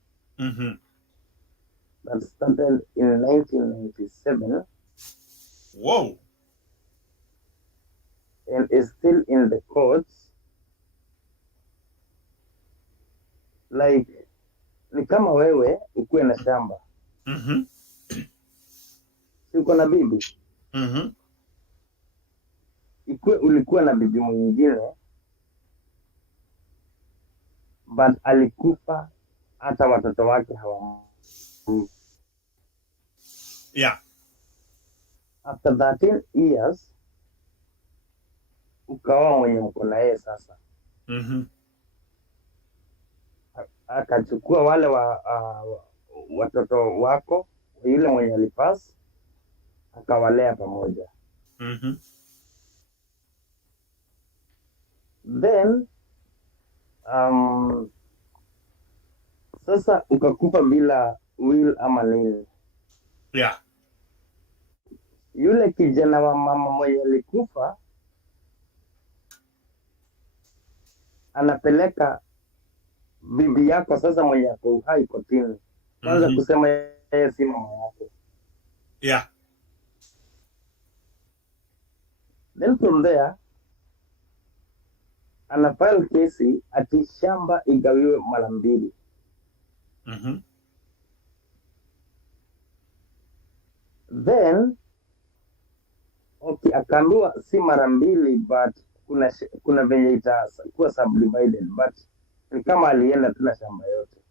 that started in 1997. Whoa. And is still in the courts. Like, ni kama wewe ukuwe na shamba. Si uko na bibi. Ikuwe ulikuwa na bibi mwingine, but alikufa hata watoto wake hawa. Yeah. After 13 years, ukawa mwenye mko na yeye sasa. Akachukua wale watoto wako, yule mwenye alipass, akawalea pamoja. Then sasa ukakufa bila will ama nini. Yeah. Yule kijana wa mama mwenye alikufa anapeleka bibi yako sasa mwenye ako uhai kotini. Kwanza kusema yeye si mama yake. Yeah. Then from there ana file kesi ati shamba igawiwe mara mbili. Then okay, akaambiwa si mara mbili, but kuna venye itakuwa subdivided, but ni kama alienda tuna shamba yote.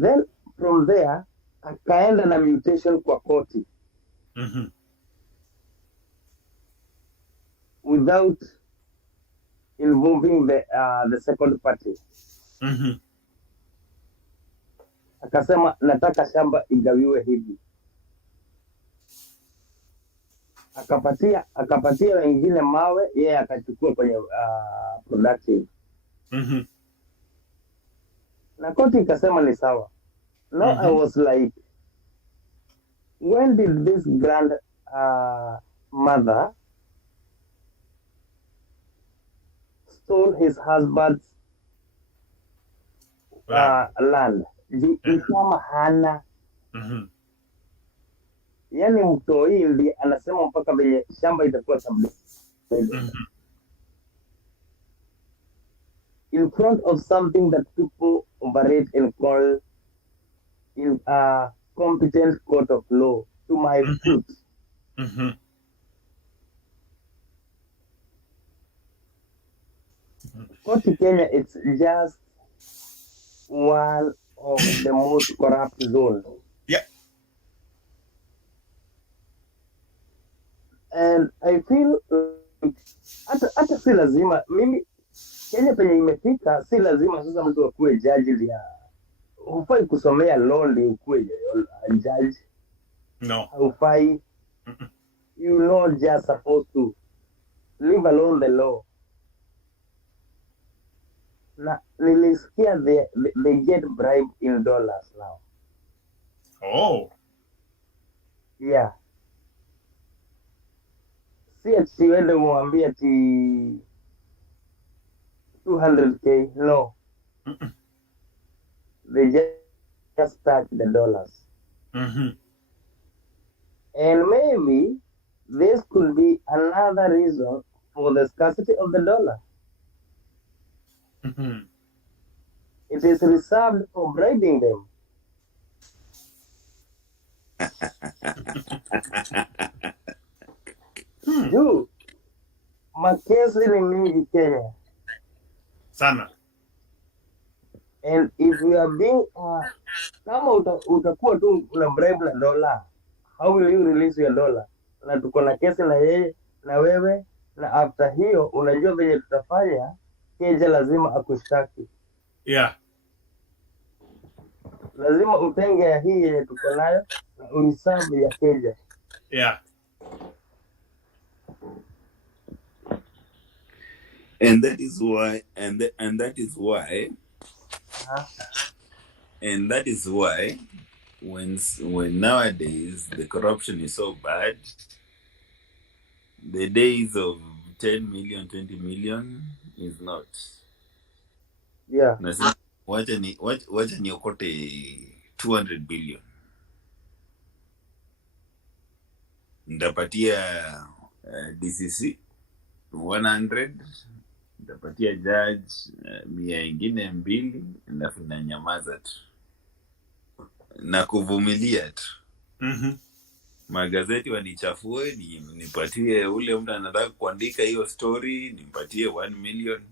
Then from there akaenda na mutation kwa koti. Without involving the second party. Akasema nataka shamba igawiwe hivi. Akapatia wengine mawe, yeye akachukua kwenye productive. Na koti ikasema ni sawa. Now I was like, when did this grand mother stole his husband's land? Ni kama hana. Yani mtoi ndiye anasema mpaka venye shamba itakuwa subdivided. In front of something that people operate and call in a competent court of law, to my foot. Koti Kenya, it's just one of the most corrupt zones. Yeah. And I feel hata si lazima mimi Kenya penye imefika, si lazima sasa mtu akuwe judge ya hufai kusomea law ndio ukuwe judge. No. Hufai. You're not just supposed to leave alone the law. Na nilisikia they get bribe in dollars now. Oh. Yeah. Si ati wende mwambie ati 200k, no. They just start the dollars. And maybe this could be another reason for the scarcity of the dollar. It is reserved for bribing them. Juu makesi ni mingi Kenya sana. And if you are being kama utakuwa tu una bribe na dola, how will you release your dollar? Na tuko na kesi na yeye na wewe, na after hiyo unajua venye tutafanya. Keja lazima akushtaki, Yeah. lazima utenge ya hii yenye tuko nayo na uhesabu ya keja. Yeah. And that is why, and that is why, and that is why, when nowadays the corruption is so bad, the days of 10 million, 20 million is not. Yeah. Nasema wacha niokote 200 billion. Ndapatia DCC 100, ndapatia judge 200, alafu na nyamaza tu na kuvumilia tu. Magazeti wanichafue, nipatie ule mtu anataka kuandika hiyo story, nipatie 1 million,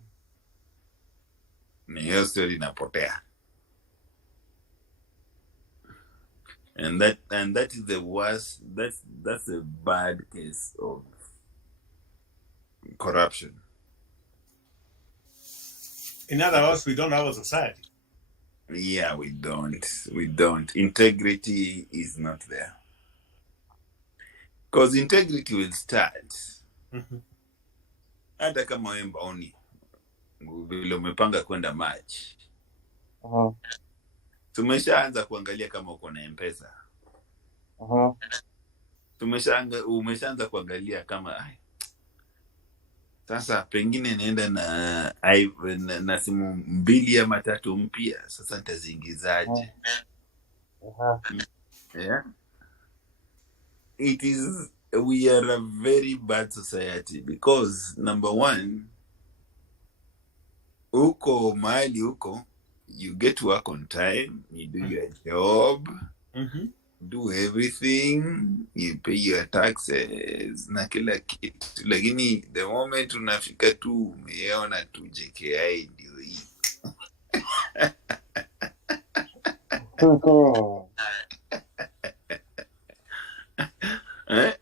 na hiyo story inapotea. And that is the worst. That's a bad case of corruption. In other words, we don't have a society. Yeah, we don't. Integrity is not there. Because integrity will start. Hata kama wewe mbaoni vile umepanga kwenda match. Tumeshaanza kuangalia kama uko na M-Pesa. Umeshaanza kuangalia kama sasa pengine naenda na simu 2 ama 3 mpya, sasa nitaziingizaje? Yeah. We are a very bad society because number one, uko mahali uko, you get to work on time, you do your job, do everything, you pay your taxes na kila kitu, lakini the moment unafika tu umeona tu JKI ndio hii.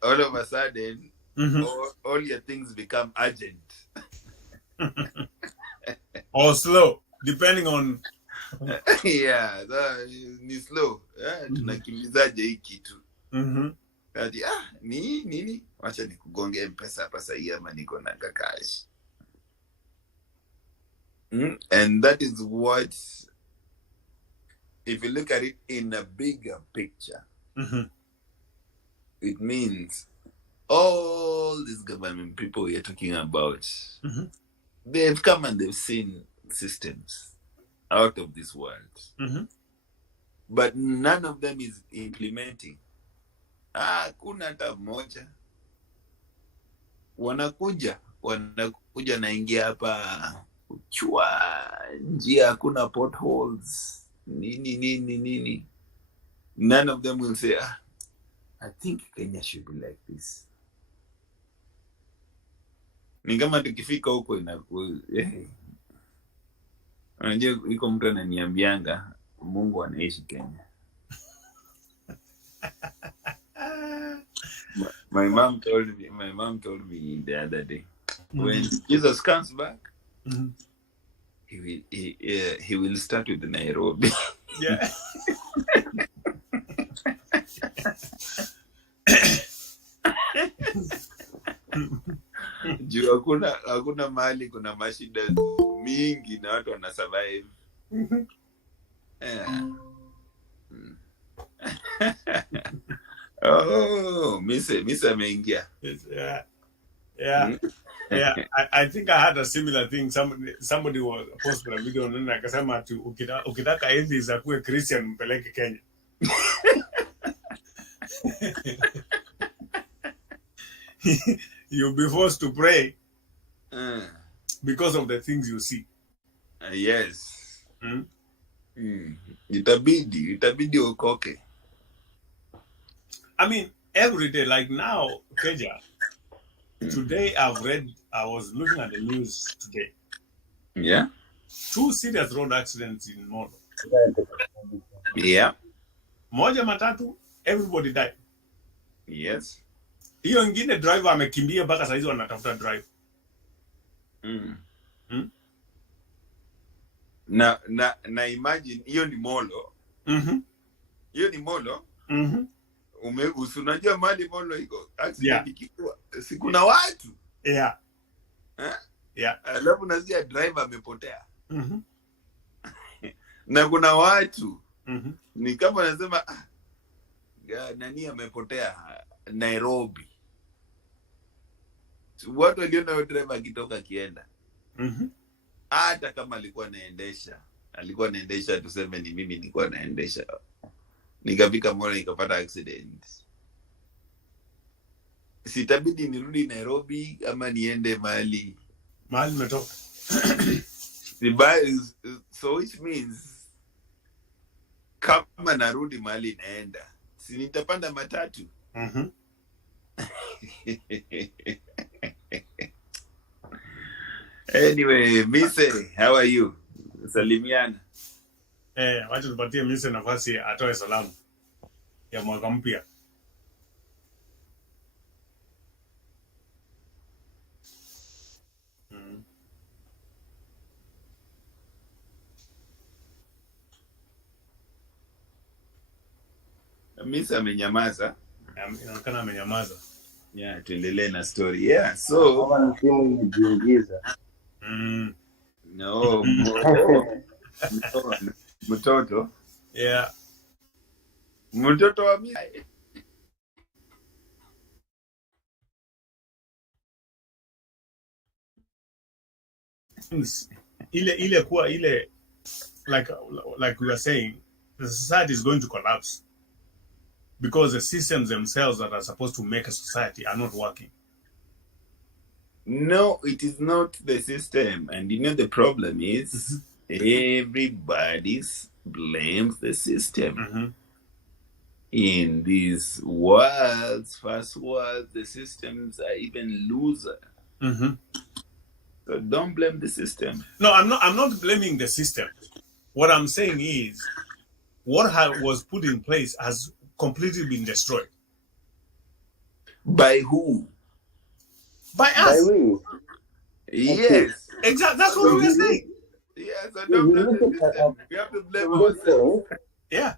All of a sudden, all your things become urgent. Or slow, depending on... Yeah, ni slow. Tunakimbizaje hii kitu. Nini? Wacha nikugonge M-Pesa hapa sahi ama niko na cash. And that is what, if you look at it in a bigger picture, it means all these government people we are talking about, they've come and they've seen systems out of this world. But none of them is implementing. Kuna hata moja. Wanakuja naingia hapa uchua njia, hakuna potholes, nini. None of them will say, I think Kenya should be like this. Ni kama tukifika huko unajua iko mtu ananiambianga Mungu anaishi Kenya. My mom told me the other day, when Jesus comes back, he will start with Nairobi. Yeah. Juu hakuna mahali kuna mashida mingi na watu wana survive. Misa ameingia. Yeah. I think I had a similar thing. Somebody was posted a video na akasema ukitaka enzi za kuwe Christian mpeleke Kenya. You'll be forced to pray because of the things you see. Yes. Itabidi ukoke. I mean, every day, like now, Keja, today I was looking at the news today. Yeah. 2 serious road accidents in Molo. Yeah. Moja matatu, everybody died. Yes. Hiyo ingine driver amekimbia mpaka saizi wanatafuta drive. Na imagine hiyo ni Molo. Hiyo ni Molo. Unajua mali Molo iko accident ikikuwa si kuna watu. Yeah. Yeah. Alafu nasikia driver amepotea. Na kuna watu. Ni kama wanasema nani amepotea Nairobi. Watu waliona driver akitoka kienda. Hata kama alikuwa anaendesha tuseme ni mimi nilikuwa naendesha. Nikafika Molo nikapata accident. Sitabidi nirudi Nairobi ama niende mahali umetoka. So which means kama narudi mahali naenda, si nitapanda matatu. Anyway, Mise, how are you? Salimiana. Wacha tupatie Mise nafasi atoe salamu ya mwaka mpya. Mise amenyamaza. Inaonekana amenyamaza. Yeah, tuendelee na story. Yeah, so kama msimu imejiingiza. No, mtoto. Yeah. Mtoto wa mimi. Ile kuwa ile like we were saying, the society is going to collapse because the systems themselves that are supposed to make a society are not working. No, it is not the system. And you know the problem is everybody blames the system. In these worlds, first world, the systems are even loser. So don't blame the system. No, I'm not blaming the system. What I'm saying is what was put in place has completely been destroyed. By who? By us. By we. Yes. Exactly. That's what we're saying. Yes, I don't blame the system. We have to blame ourselves. Yeah.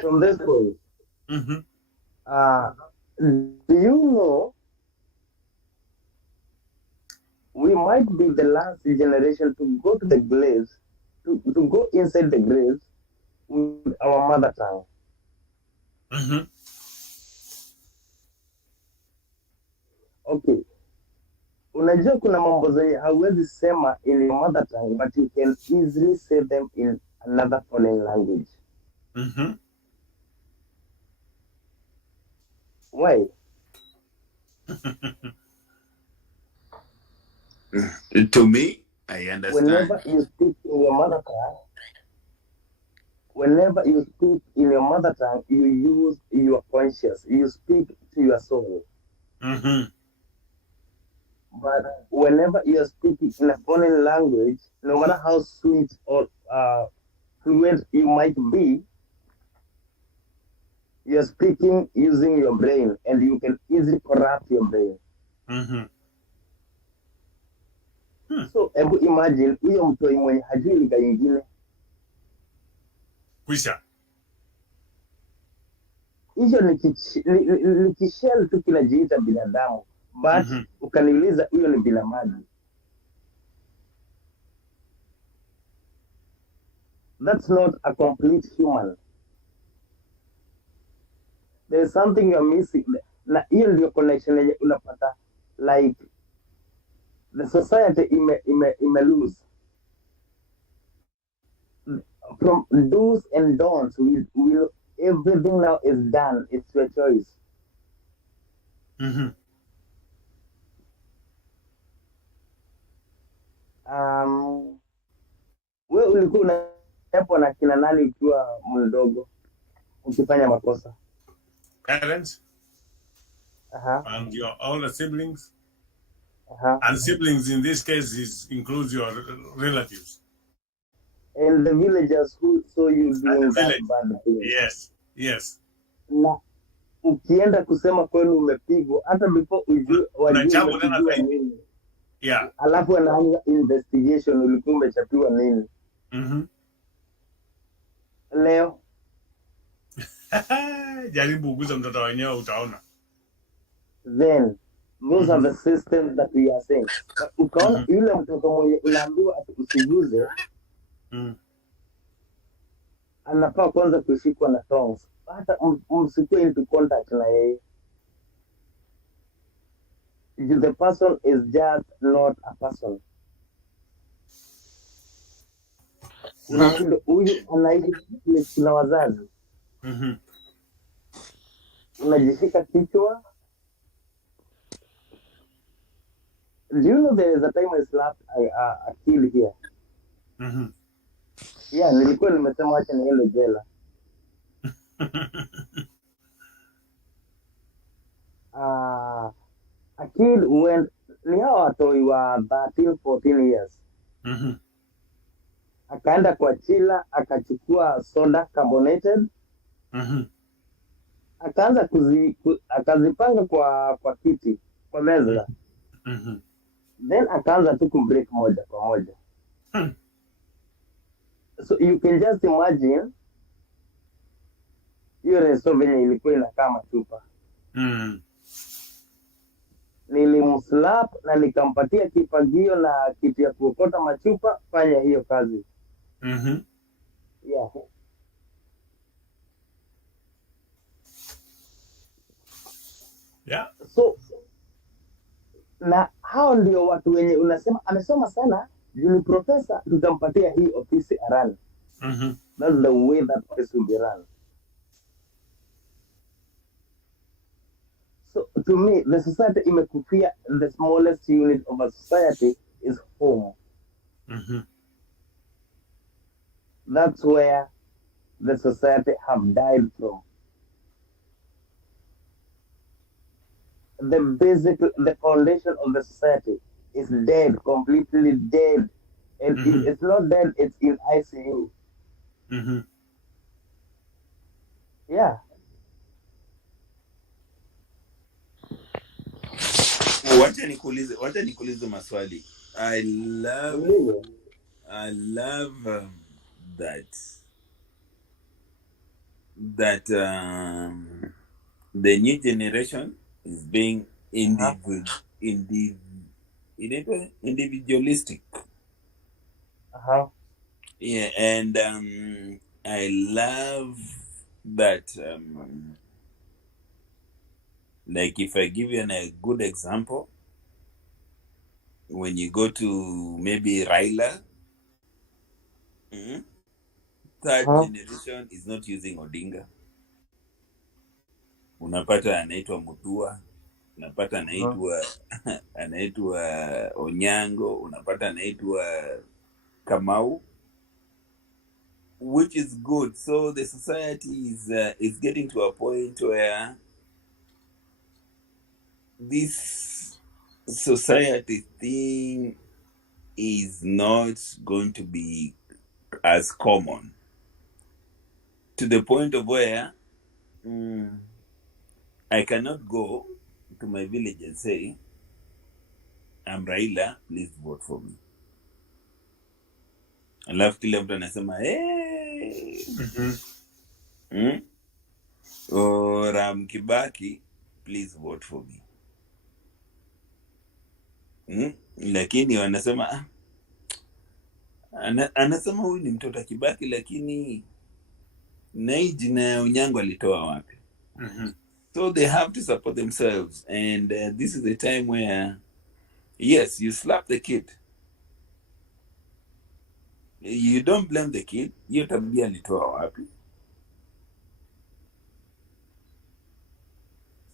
From this point, do you know we might be the last generation to go to the graves, to go inside the graves with our mother tongue. Okay. Unajua kuna mambo zenye hauwezi sema in your mother tongue, but you can easily say them in another foreign language. Why? To me, I understand. Whenever you speak in your mother tongue, you use your conscience. You speak to your soul. But whenever you are speaking in a foreign language, no matter how sweet or fluent you might be, you are speaking using your brain, and you can easily corrupt your brain. So, ebu imagine huyo mtoi mwenye hajui lugha nyingine. Kwisha. Hicho ni kishell tu kinajiita binadamu. But ukaniuliza huyo ni bila maji. That's not a complete human. There's something you're missing. Na hiyo ndio connection yenye unapata, like the society ime lose from do's and don'ts. Will everything now is done. It's your choice. We ulikuwa unaepo na kina nani ukiwa mdogo ukifanya makosa? Parents. And your older siblings. Uh-huh. And siblings in this case includes your relatives. and the villagers who saw you doing that Village. bad thing. Yes. Na ukienda kusema kwenu umepigwa, hata before ujue wajue Unachapwa tena umepigiwa zaidi. nini, Yeah. alafu anaanza investigation, ulikuwa umechapiwa nini leo. Jaribu uguze mtoto wenyewe utaona. Then those are the systems that we are saying. Ukaona yule mtoto mwenye unaambiwa ati usiguze, anafaa kwanza kushikwa na tongs, hata msikuwe into contact na yeye. The person is just not a person. Unakuta huyu anaishi na wazazi, unajishika kichwa. Do you know there is a time I slapped a kid here? Yeah, nilikuwa nimesema wacha niende jela. A kid went, ni hao watoi wa 13, 14 years. Akaenda kwa chila, akachukua soda carbonated, akaanza akazipanga kwa kiti, kwa meza. Then akaanza tu kubreak moja kwa moja. So you can just imagine hiyo reso venye ilikuwa inakaa machupa. Nilimslap na nikampatia kifagio na kitu ya kuokota machupa, fanya hiyo kazi. Yeah. Yeah. So na hao ndio watu wenye unasema amesoma sana, ni profesa, tutampatia hii ofisi arani. That's the way that place will be run. So to me, the society imekufia, the smallest unit of a society is home. That's where the society have died from. The foundation of the society is dead, completely dead. And it's not dead, it's in ICU. Yeah. Wacha nikuulize maswali. I love that the new generation is being individualistic. Yeah, and I love that. Like, if I give you a good example, when you go to maybe Raila, third generation is not using Odinga. Unapata anaitwa Mutua, unapata anaitwa Onyango, unapata anaitwa Kamau, which is good. So the society is getting to a point where this society thing is not going to be as common, to the point of where I cannot go to my village and say, I'm Raila, please vote for me. Alafu kila mtu anasema Ram Kibaki, please vote for me. Lakini wanasema anasema huyu ni mtoto Kibaki, lakini na hii jina ya Onyango alitoa wapi? So they have to support themselves, and this is the time where, yes, you slap the kid, you don't blame the kid, hiyo tabia alitoa wapi?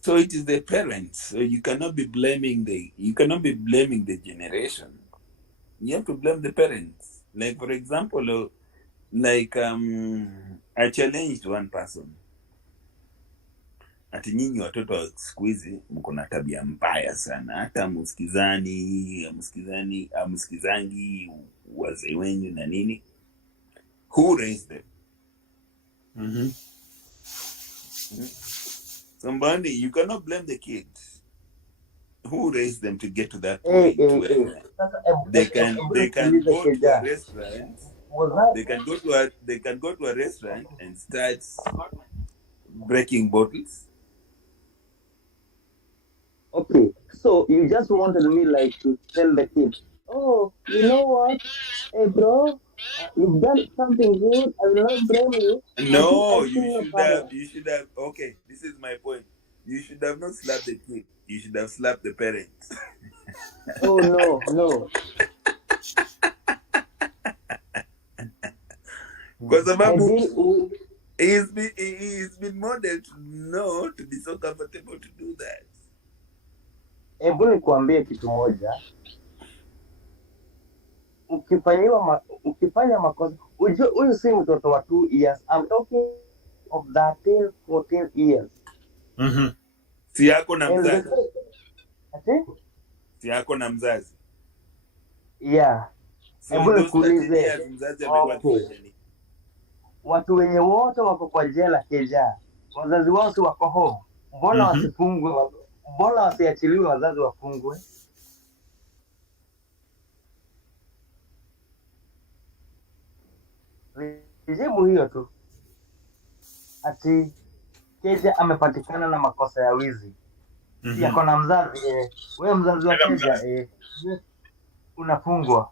So it is the parents. So you cannot be blaming the generation. You have to blame the parents. Like, for example, I challenged one person. Ati nyinyi watoto wa siku hizi mko na tabia mbaya sana, hata msikizangi wazee wenyu na nini. Who raised them? Mm-hmm. Somebody, you cannot blame the kids. Who raised them to get to that point where they can go to a restaurant? They can go to a restaurant and start breaking bottles. Okay, so you just wanted me like to tell the kids, oh, you know what? Hey, bro, you've done something good. I will not blame you. No, I've seen your father. you should have, okay, this is my point. You should have not slapped the kid. You should have slapped the parents. Oh, no. Because I did. he's been modeled to be so comfortable to do that. Hebu nikuambie kitu moja. Ukifanya makosa, huyu si mtoto wa 2 years. I'm talking of 13, 14 years. Mm-hmm. Si yako na mzazi. Ati? Si yako na mzazi. Yeah. Hebu nikuulize. Mzazi amekuwa kwenye. Watu wenye wote wako kwa jela keja. Wazazi wao si wako home. Mbona wasifungwe? Mbona wasiachiliwe wazazi wafungwe? Jibu hiyo tu. Ati Keja amepatikana na makosa ya wizi. Si yako na mzazi. Wewe mzazi wa Keja unafungwa.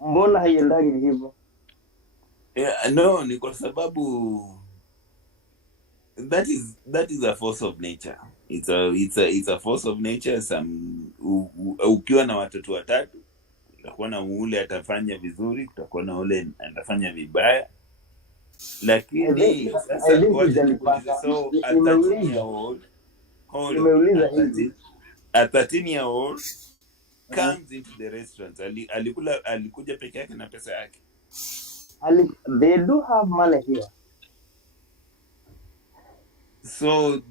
Mbona haiendagi hivyo? No, ni kwa sababu that is a force of nature. It's a force of nature. Ukiwa na watoto watatu, utakuwa na ule atafanya vizuri, utakuwa na ule atafanya vibaya. Lakini sasa so a 13-year-old comes into the restaurant. Alikuja peke yake na pesa yake. They do have money here. So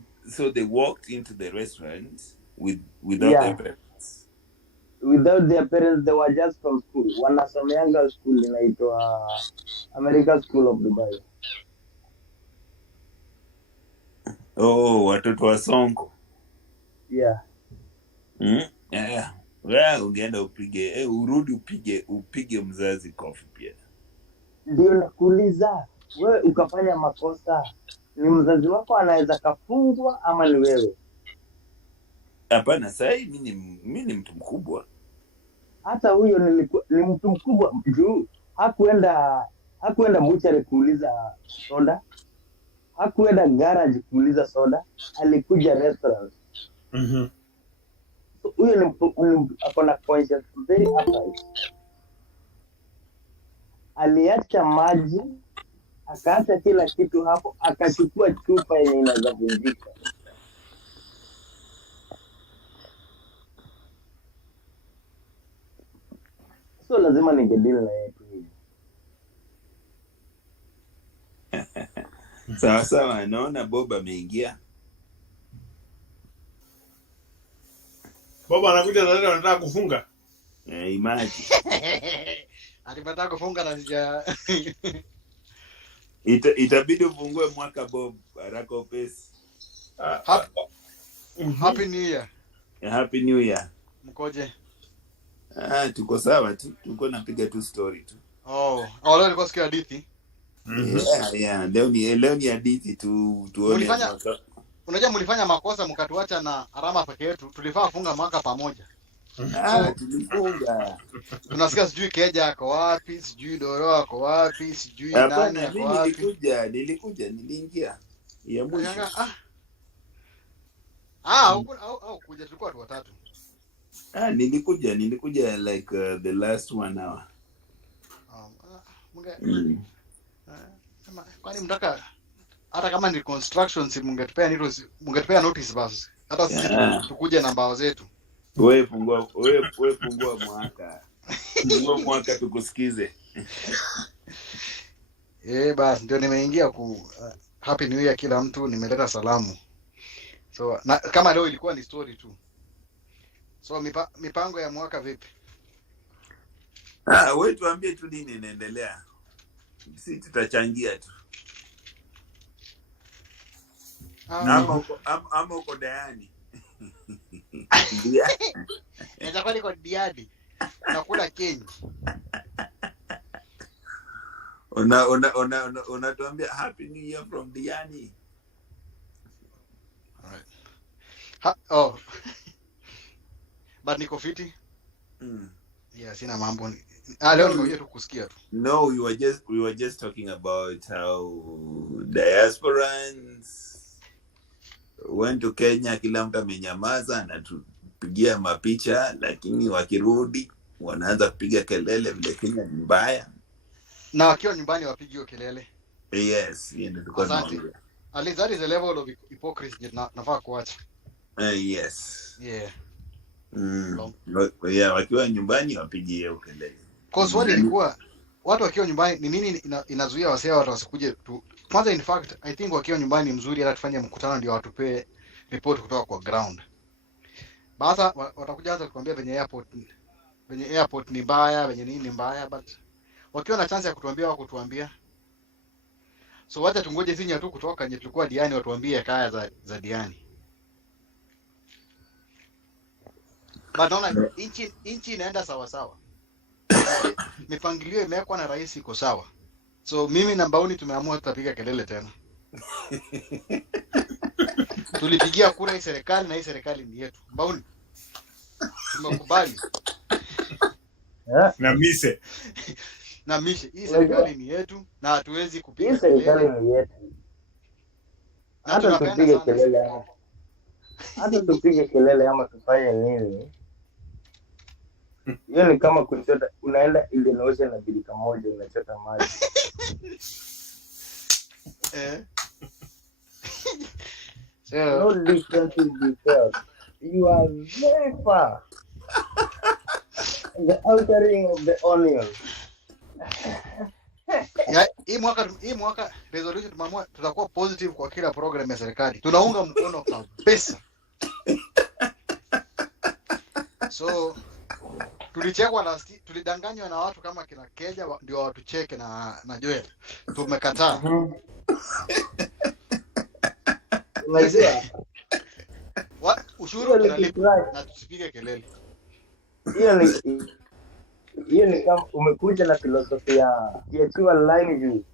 they walked into the restaurant without their parents. Without their parents, they were just from school. Wanasomeanga school inaitwa American School of Dubai. Oh, watoto wa Sonko. Yeah. Yeah. Well, ungeenda urudi upige mzazi kofi pia. Ndio nakuuliza, wewe ukafanya makosa, ni mzazi wako anaweza kafungwa ama ni wewe? Hapana, sasa mimi ni mtu mkubwa. Hata huyo ni mtu mkubwa juu hakuenda buchari kuuliza soda. Hakuenda garage kuuliza soda, alikuja restaurant. So huyo ni ako na conscience very upright. Aliacha maji, akaacha kila kitu hapo, akachukua chupa yenye inaweza vunjika. So lazima ningedili na yeye tu hivi. Sawa, naona Bob ameingia. Bob anakuja sasa, anataka kufunga. Imagine. Alipata kufunga na sija. Itabidi ufungue mwaka Bob, haraka upesi. Happy New Year. Happy New Year. Mkoje? Tuko sawa tu. Tuko napiga tu story tu. Leo nilikuwa sikia hadithi. Yeah. Leo ni hadithi tu tuone. Unajua mlifanya makosa mkatuacha na ARAMA peke yetu. Tulifaa funga mwaka pamoja. Tulifunga. Tunasikia sijui Keja ako wapi, sijui Doro ako wapi, sijui nani ako wapi. Niliingia. Ya mwisho. Au kuja tulikuwa watu watatu. Nilikuja like the last 1 hour. Kwani mtaka hata kama ni construction mungetupea notice basi. Hata sisi tukuje na mbao zetu. Wewe fungua mwaka. Fungua mwaka tukusikize. Basi ndio nimeingia Happy New Year kila mtu, nimeleta salamu. So kama leo ilikuwa ni story tu. So mipango ya mwaka vipi? Wewe tuambie tu nini inaendelea. Sisi tutachangia tu. Ama uko Diani. Nitakuwa niko Diani. Nakula Kenya. Unatuambia happy new year from Diani. Alright. But niko fiti. Yeah, sina mambo. Leo nimekuja tu kusikia tu. No, we were just talking about how diasporans went to Kenya, kila mtu amenyamaza na tupigia mapicha, lakini wakirudi wanaanza kupiga kelele vile Kenya ni mbaya. Na wakiwa nyumbani wapigio kelele. Yes, ndio tulikuwa tunaongea. At least that is a level of hypocrisy nafaa kuacha. Yes. Yeah. Yeah, wakiwa nyumbani wapigie kelele. Cause what ilikuwa watu wakiwa nyumbani ni nini inazuia wasee watu wasikuje tu. Kwanza in fact I think wakiwa nyumbani mzuri hata tufanye mkutano ndio watupe report kutoka kwa ground. Basa watakuja hata kutuambia venye airport ni mbaya, venye nini ni mbaya, but wakiwa na chance ya kutuambia wako kutuambia. So wacha tungoje sinya tu kutoka nye tulikuwa Diani watuambie kaya za Diani. But naona inchi inaenda sawa sawa. Mipangilio imewekwa na rais iko sawa. So mimi na Mbauni tumeamua tutapiga kelele tena. Tulipigia kura hii serikali na hii serikali ni yetu. Mbauni. Tumekubali. Na mise hii serikali ni yetu na hatuwezi kupiga kelele. Hii serikali ni yetu. Hata tupige kelele ama. Hata tupige kelele ama tufanye nini? Hiyo ni kama kuchota, unaenda Indian Ocean na birika moja unachota maji. No difference in details. You are very far. The altering of the onion. Hii mwaka resolution tumeamua tutakuwa positive kwa kila program ya serikali. Tunaunga mkono kabisa. So tulichekwa tulidanganywa na watu kama kina Keja ndio watu cheke na Joel. Tumekataa. Unajua ushuru tunalipa na tusipige kelele. Hiyo ni kama umekuja na filosofia ya kiachua line juu.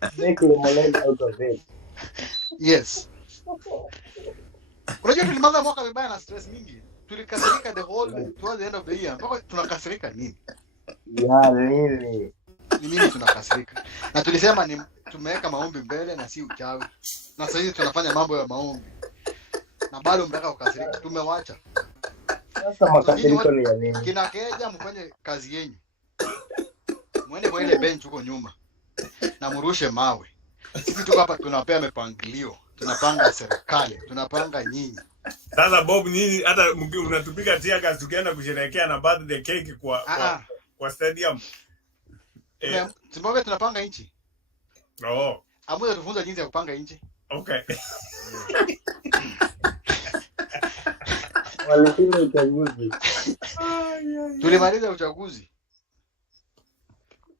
Make lemonade out of it. Yes. Unajua tulimaliza mwaka vibaya na stress mingi. Tulikasirika towards the end of the year. Mpaka tunakasirika nini? Ya nini? Ni nini tunakasirika? Na tulisema ni tumeweka maombi mbele na si uchawi. Na sasa hivi tunafanya mambo ya maombi. Na bado mtaka kukasirika. Tumewacha. Sasa makasiriko ni ya nini? Kina Keja mfanye kazi yenu. Mwende kwa ile bench huko nyuma. Na murushe mawe. Sisi tuko hapa tunapea mipangilio. Tunapanga serikali, tunapanga nyinyi. Sasa Bob nini hata unatupika tear gas tukienda kusherehekea na birthday cake kwa stadium. Simbawe tunapanga nchi. Amuza tufunza jinsi ya kupanga nchi. Okay. Walishinda uchaguzi. Tulimaliza uchaguzi.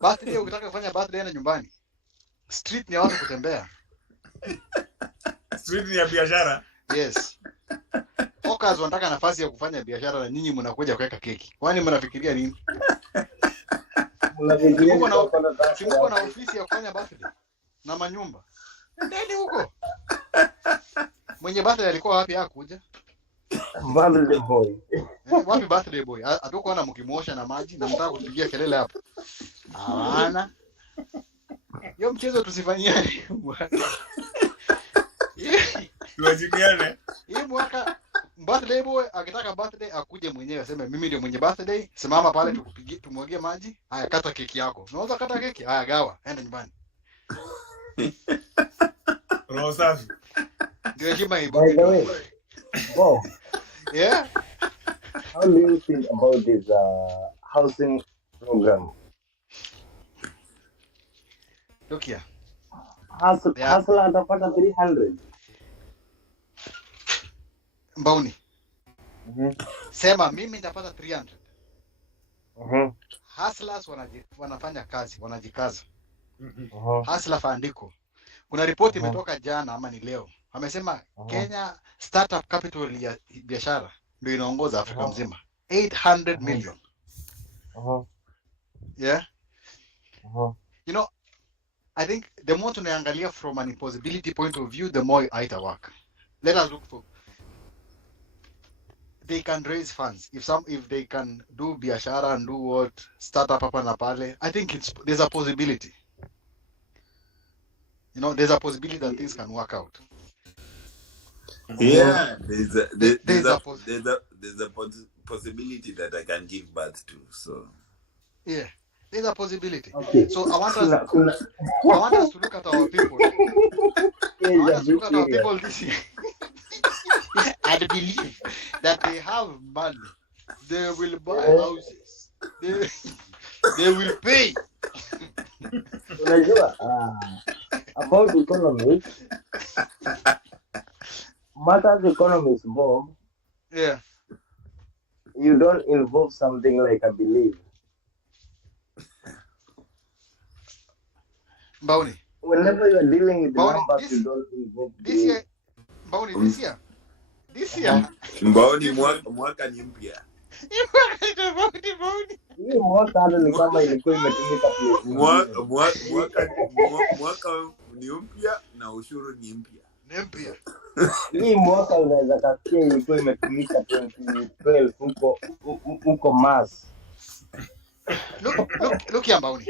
Birthday ukitaka kufanya birthday na nyumbani. Street ni watu kutembea. Street ni ya biashara. Yes. Focus wanataka nafasi ya kufanya biashara na nyinyi mnakuja kuweka keki. Kwani mnafikiria nini? Mko na ofisi ya kufanya birthday na manyumba. Ndeni huko. Mwenye birthday alikuwa wapi hakuja? Birthday boy. Wapi birthday boy? Hatukuona mkimosha na maji na mtaka kupigia kelele hapo. Hawana. Hiyo mchezo tusifanyane bwana. Tuwajibiane. Hii mwaka birthday boy akitaka birthday akuje mwenyewe aseme mimi ndio mwenye birthday, simama pale tukupigie tumwagie maji. Haya kata keki yako. Unaweza kata keki? Haya gawa, enda nyumbani. Roho safi. Ndio heshima hii. By the way. Wow. Yeah. How do you think about this housing program? Look here. Hustler atapata 300. Mbauni. Sema mimi nitapata 300. Hustlers wanafanya kazi, wanajikaza. Hustler faandiko. Kuna ripoti imetoka jana ama ni leo. Amesema Kenya startup capital ya biashara ndio inaongoza Afrika mzima. 800 million. Yeah. You know, I think the more tunaangalia from an impossibility point of view, the more it work. Let us look for they can raise funds. If they can do biashara and do what startup hapa na pale, I think there's a possibility. You know, there's a possibility that things can work out. Yeah, there's a possibility that I can give birth to. So yeah, there's a possibility. Okay. So I want us to look at our people. I want us to look at our people this year. And believe that they have money. They will buy houses. They will pay. Unajua, about economics, matters economics, Bob. Yeah. You don't involve something like a belief. Bauni. Whenever you are dealing with Bauni, numbers, you don't involve this year. Bauni, this year. Bauni mwaka ni mpya. Hii mwaka hata ni kama ilikuwa imetumika mwaka ni mpya na ushuru ni mpya. Hii mwaka unaweza kasikia ilikuwa imetumika 2012 huko Mars. Look here, Bauni.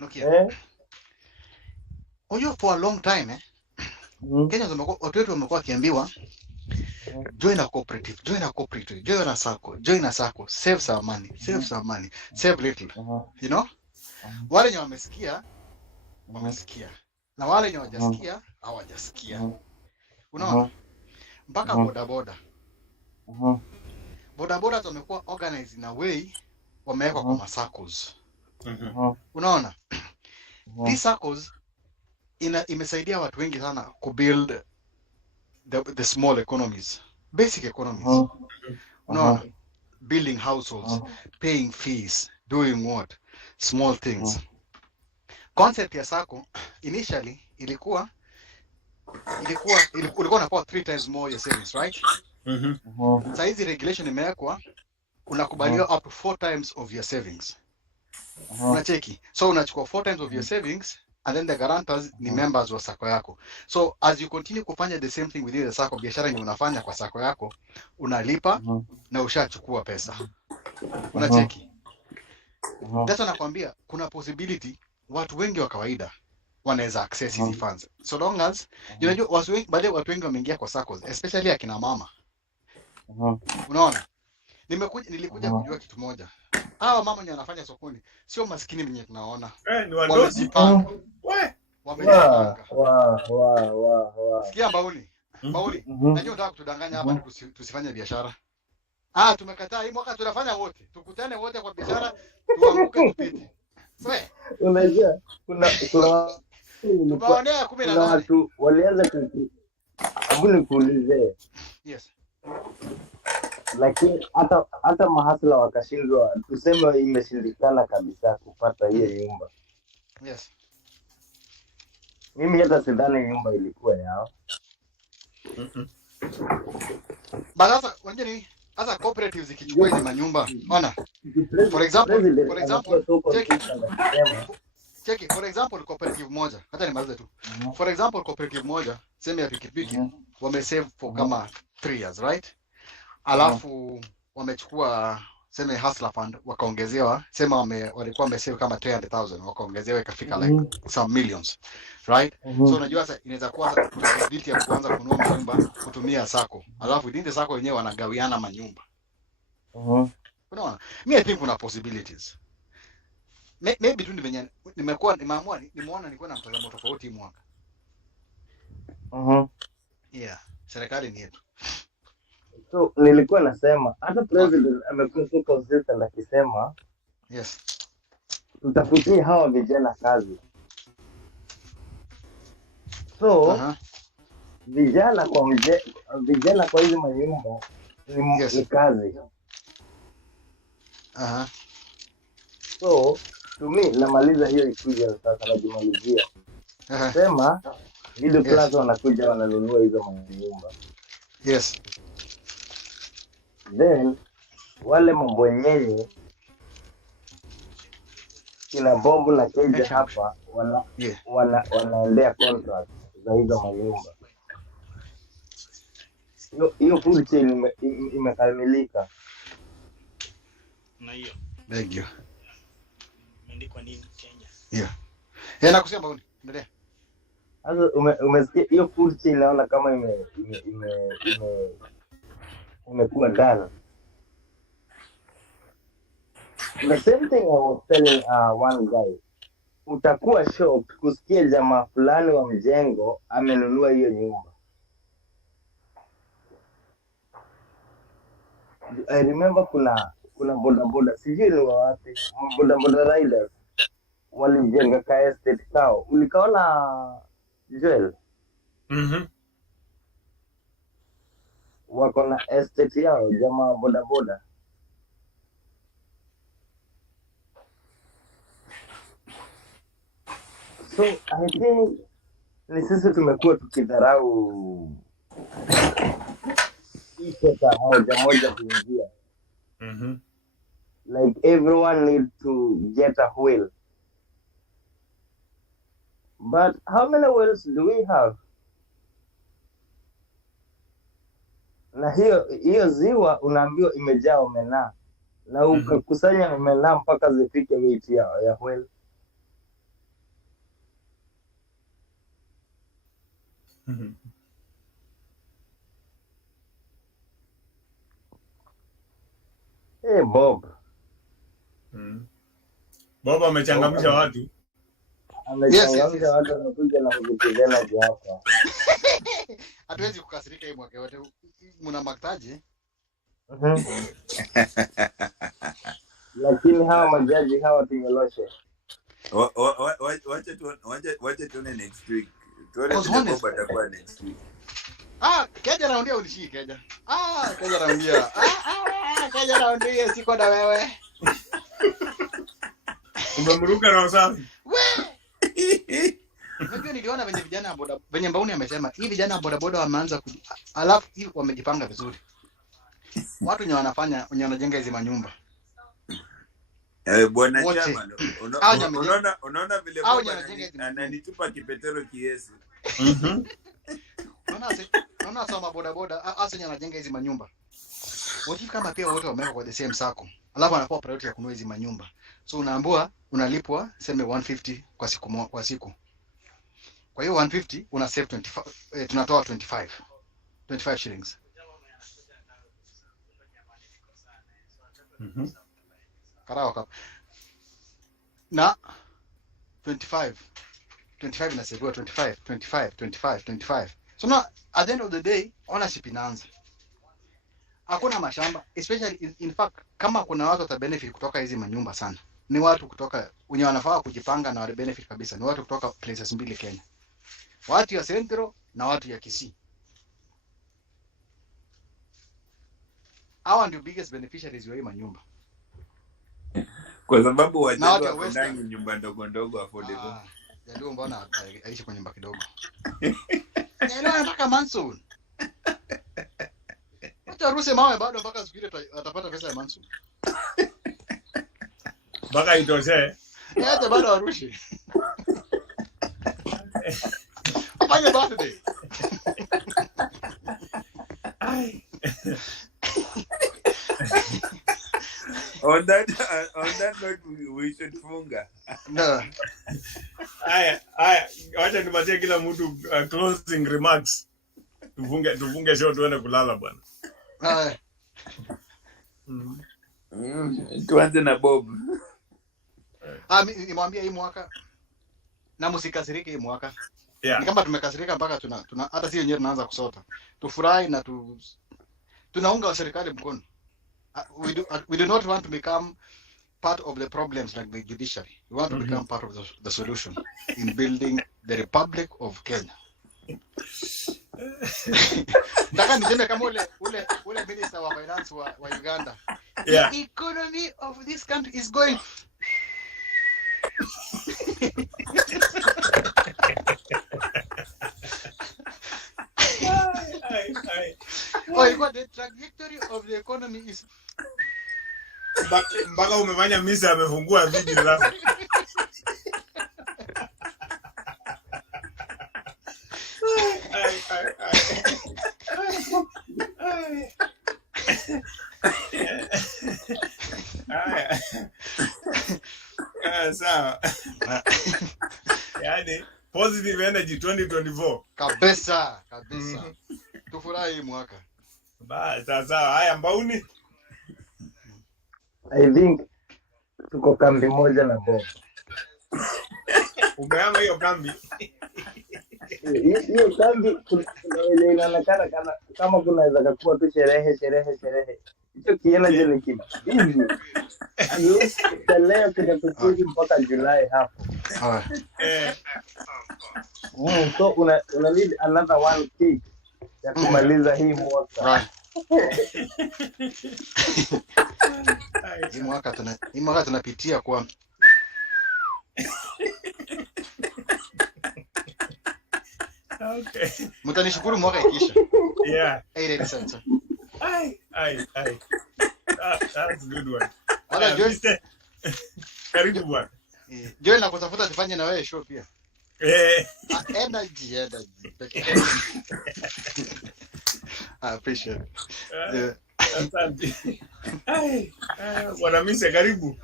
Look here. For a long time, Kenya watu wetu wamekuwa kiambiwa join a cooperative, join a sacco, save some money, save little. You know? Wale wenye wamesikia. Na wale wenye hawajasikia. Unaona? Mpaka bodaboda. Bodaboda wamekuwa organized in a way wamewekwa kwa masacos. Unaona? These sacos imesaidia watu wengi sana kubuild the small economies, basic economies. Unaona? Building households, paying fees, doing what? Small things. Concept ya sacco initially ilikuwa unakuwa 3 times more your savings, right? Sasa hizi regulation imewekwa unakubaliwa up to 4 times of your savings. Unacheki. So unachukua 4 times of your savings and then the guarantors ni members wa sacco yako. So as you continue kufanya the same thing within the sacco, biashara yenye unafanya kwa sacco yako unalipa na ushachukua pesa. Unacheki. That's nakwambia kuna possibility watu wengi wa kawaida wanaweza access hizi funds. So long as unajua watu wengi wameingia kwa saccos, especially akina mama. Unaona? Nilikuja kujua kitu moja. Hawa mama wenye wanafanya sokoni sio maskini wenye tunaona. Ni wadosi. Wamejipanga. Wow. Sikia Bauli. Najua unataka kutudanganya hapa tusifanye biashara. Tumekataa hii mwaka tunafanya wote. Tukutane wote kwa biashara, tuanguke tupite. Unajua kuna tumeonea 18. Watu walianza kuulize. Yes. Lakini hata mahasla wakashindwa, tuseme imeshindikana kabisa kupata hiyo nyumba. Yes. Mimi hata sidhani nyumba ilikuwa yao. Sasa wengine hasa cooperatives ikichukua hizo manyumba. Ona. For example, check it. For example, cooperative moja. Hata nimalize tu. For example, cooperative moja, sema ya pikipiki, wamesave for kama 3 years, right? Alafu wamechukua sema hustler fund wakaongezewa, sema walikuwa wamesave kama 300,000 wakaongezewa ikafika like some millions, right? So unajua sasa inaweza kuwa possibility ya kuanza kununua nyumba kutumia sacco. Alafu within the sacco wenyewe wanagawiana manyumba. Unaona? I think kuna possibilities. Maybe tu venye nimeamua nilikuwa na mtazamo tofauti mwaka. Yeah, serikali ni yetu. So nilikuwa nasema hata president amekuwa so consistent akisema yes, tutafutie hawa vijana kazi. So vijana kwa hizi manyumba ni kazi. So to me, namaliza hiyo equation sasa, najimalizia sema middle class wanakuja wananunua hizo manyumba. Yes. Then wale mabwenyenye kina Bobu na Keja hapa wanaendea contract za hizo manyumba. Hiyo food chain imekamilika. Na hiyo. Thank you. Imeandikwa nini Kenya? Yeah. Na kusema Bauni, endelea. Sasa umesikia hiyo food chain, naona kama imekuwa done. The same thing I was telling one guy. Utakuwa shocked kusikia jamaa fulani wa mjengo amenunua hiyo nyumba. I remember kuna bodaboda, sijui ni wapi, bodaboda riders walijenga ka estate kao. Ulikaona Joel? Wako na estate yao jamaa bodaboda. So I think ni sisi tumekuwa tukidharau hii sekta moja kuingia. Like everyone needs to get a wheel. But how many wheels do we have? Na hiyo ziwa unaambiwa imejaa omena. Na ukakusanya omena mpaka zifike weight ya wheel. Hey Bob. Bob amechangamsha watu. Amechangamsha watu, wanakuja na kujitizana hapa. Hatuwezi kukasirika hii mwaka wote. Mna maktaji? Lakini hawa majaji hawa tungeloshe. Wacha tuone next week. Tuone Bob atakuwa next week. Keja raundia ulishii Keja. Keja raundia. Keja raundia siko na wewe. Umemruka na usafi. Mimi niliona venye Bauni amesema, hii vijana bodaboda wameanza alafu hivi wamejipanga vizuri. Watu wenye wanajenga hizi manyumba. Bwana chama, unaona vile Bob ananitupa kipetero kiesi. Unaona soma bodaboda hasa anajenga hizi manyumba. Wote kama pia wote wameweka kwa the same sako. Alafu anakuwa priority ya kununua hizi manyumba. So unaambiwa unalipwa sema 150 kwa siku. Kwa hiyo 150 una save 25, tunatoa 25 shillings. Karao kap. Na 25 inaseviwa 25. So now at the end of the day ownership inaanza. Hakuna mashamba, especially in fact kama kuna watu wata benefit kutoka hizi manyumba sana. Ni watu kutoka wenye wanafaa kujipanga na wale benefit kabisa. Ni watu kutoka places mbili Kenya. Watu ya Central na watu ya Kisii. Hawa ndio biggest beneficiaries wa hii manyumba. Kwa sababu wajaji wanangi nyumba ndogo affordable. Ndio mbona aishi kwa nyumba kidogo. Ndio anataka mansion. Ataruse mawe bado mpaka siku ile atapata pesa ya mansion. Mpaka itoshe. Hata bado arushi. Afanye birthday. On that note, we should funga. No. Aya, wacha nipatie kila mtu closing remarks. Tufunge show tuende kulala bwana. Tuanze na Bob. Nimwambia hii mwaka na msikasirike hii mwaka. Yeah. Ni kama tumekasirika mpaka tuna hata sisi wenyewe tunaanza kusota. Tufurahi na tunaunga serikali mkono. We do not want to become part of the problems like the judiciary. We want to become part of the solution in building the Republic of Kenya. Nataka niseme kama ule minister wa finance wa Uganda. Yeah. The economy of this country is going. The trajectory of the economy is. Mpaka umefanya misa amefungua video sasa. Sawa. Yaani positive energy 2024. Kabisa. Tufurahi mwaka. Sawa. Haya Mbauni. I think tuko kambi moja na Bob. Umeama hiyo kambi. Hiyo kambi ile inaonekana kama kunaweza kuwa tu sherehe. Hicho kiena jeni kitu. Hivi. Leo kitapita mpaka Julai hapo. So una need another one cake ya kumaliza hii mwaka. Hii mwaka tunapitia kwa Okay. Mtanishukuru mwaka ikisha. Yeah. 88 cents. Ai. That's a good one. Wala Joy. Karibu bwana. Joy na kutafuta tufanye na wewe show pia. Energy. I appreciate it. Asante. Bwana Mise karibu.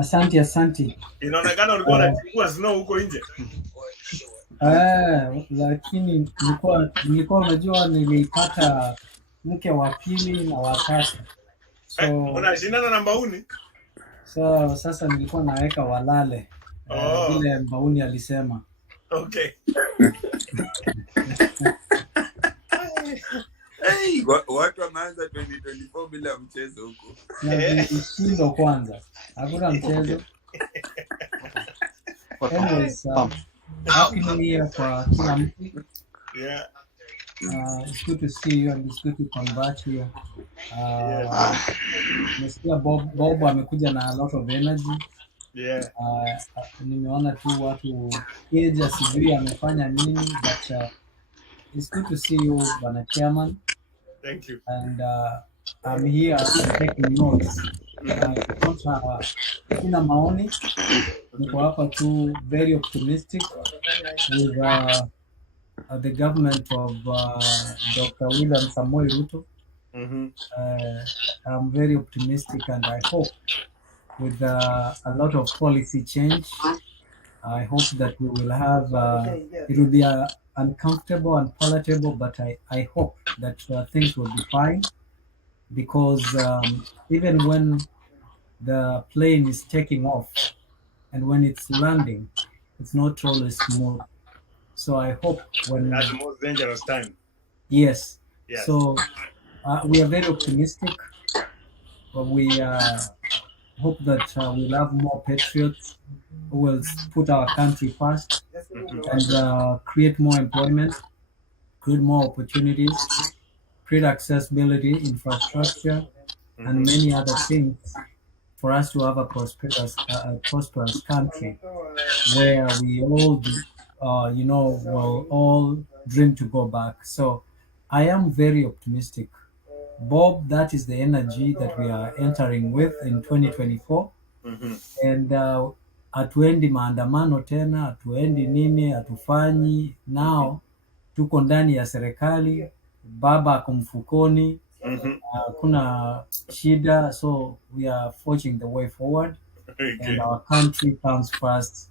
Asante. Inaonekana ulikuwa unachukua snow huko nje. Lakini nilikuwa unajua nilipata mke wa pili na wa tatu. So unashindana na Mbauni? So sasa nilikuwa naweka walale. Vile Mbauni alisema. Okay. Watu wameanza 2024 bila mchezo huko. Ndio kwanza. Hakuna mchezo. Anyways, happy new year kwa kila mtu. Yeah. It's good to see you and it's good to come back here. Nasikia Bob amekuja na a lot of energy. Yeah. Nimeona tu watu Keja sijui amefanya nini, but it's good to see you, Bwana Chairman. Thank you. And I'm here taking notes. Kuna maoni. Niko hapa tu very optimistic with the government of Dr. William Samoei Ruto. I'm very optimistic and I hope with a lot of policy change, I hope that we will have, it will be uncomfortable and palatable, but I hope that things will be fine, because even when the plane is taking off and when it's landing, it's not always smooth. So I hope when... That's the most dangerous time. Yes. Yes. So we are very optimistic. We hope that we'll have more patriots who will put our country first and create more employment, create more opportunities, create accessibility, infrastructure, and many other things for us to have a prosperous country where we all, will all dream to go back. So I am very optimistic. Bob, that is the energy that we are entering with in 2024. And hatuendi maandamano tena, hatuendi nini, hatufanyi. Now tuko ndani ya serikali, baba ako mfukoni, kuna shida, so we are forging the way forward. Okay. And our country comes first.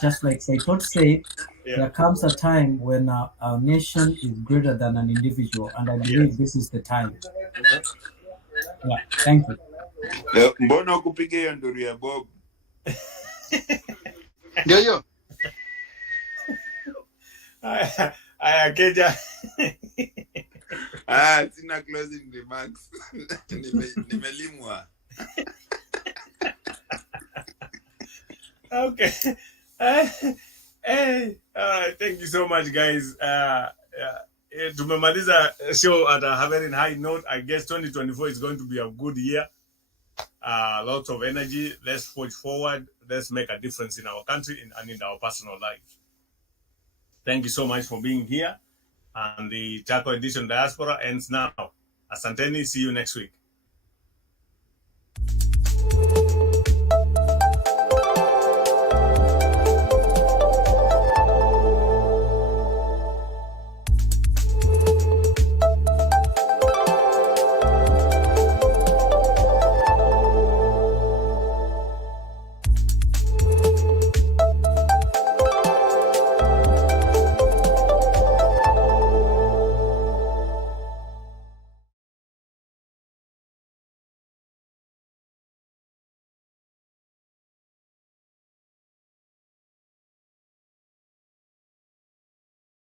Just like Saito said, there comes a time when our nation is greater than an individual, and I believe this is the time. Yeah, thank you. Mbona kupiga hiyo nduru ya Bob? Ndio hiyo. Aya Keja. Sina closing remarks. Nimelimwa. Okay. Hey, thank you so much, guys. Tumemaliza show at a very high note. I guess 2024 is going to be a good year. Lots of energy. Let's push forward. Let's make a difference in our country and in our personal lives. Thank you so much for being here. And the Chaco edition Diaspora ends now. Asanteni. See you next week.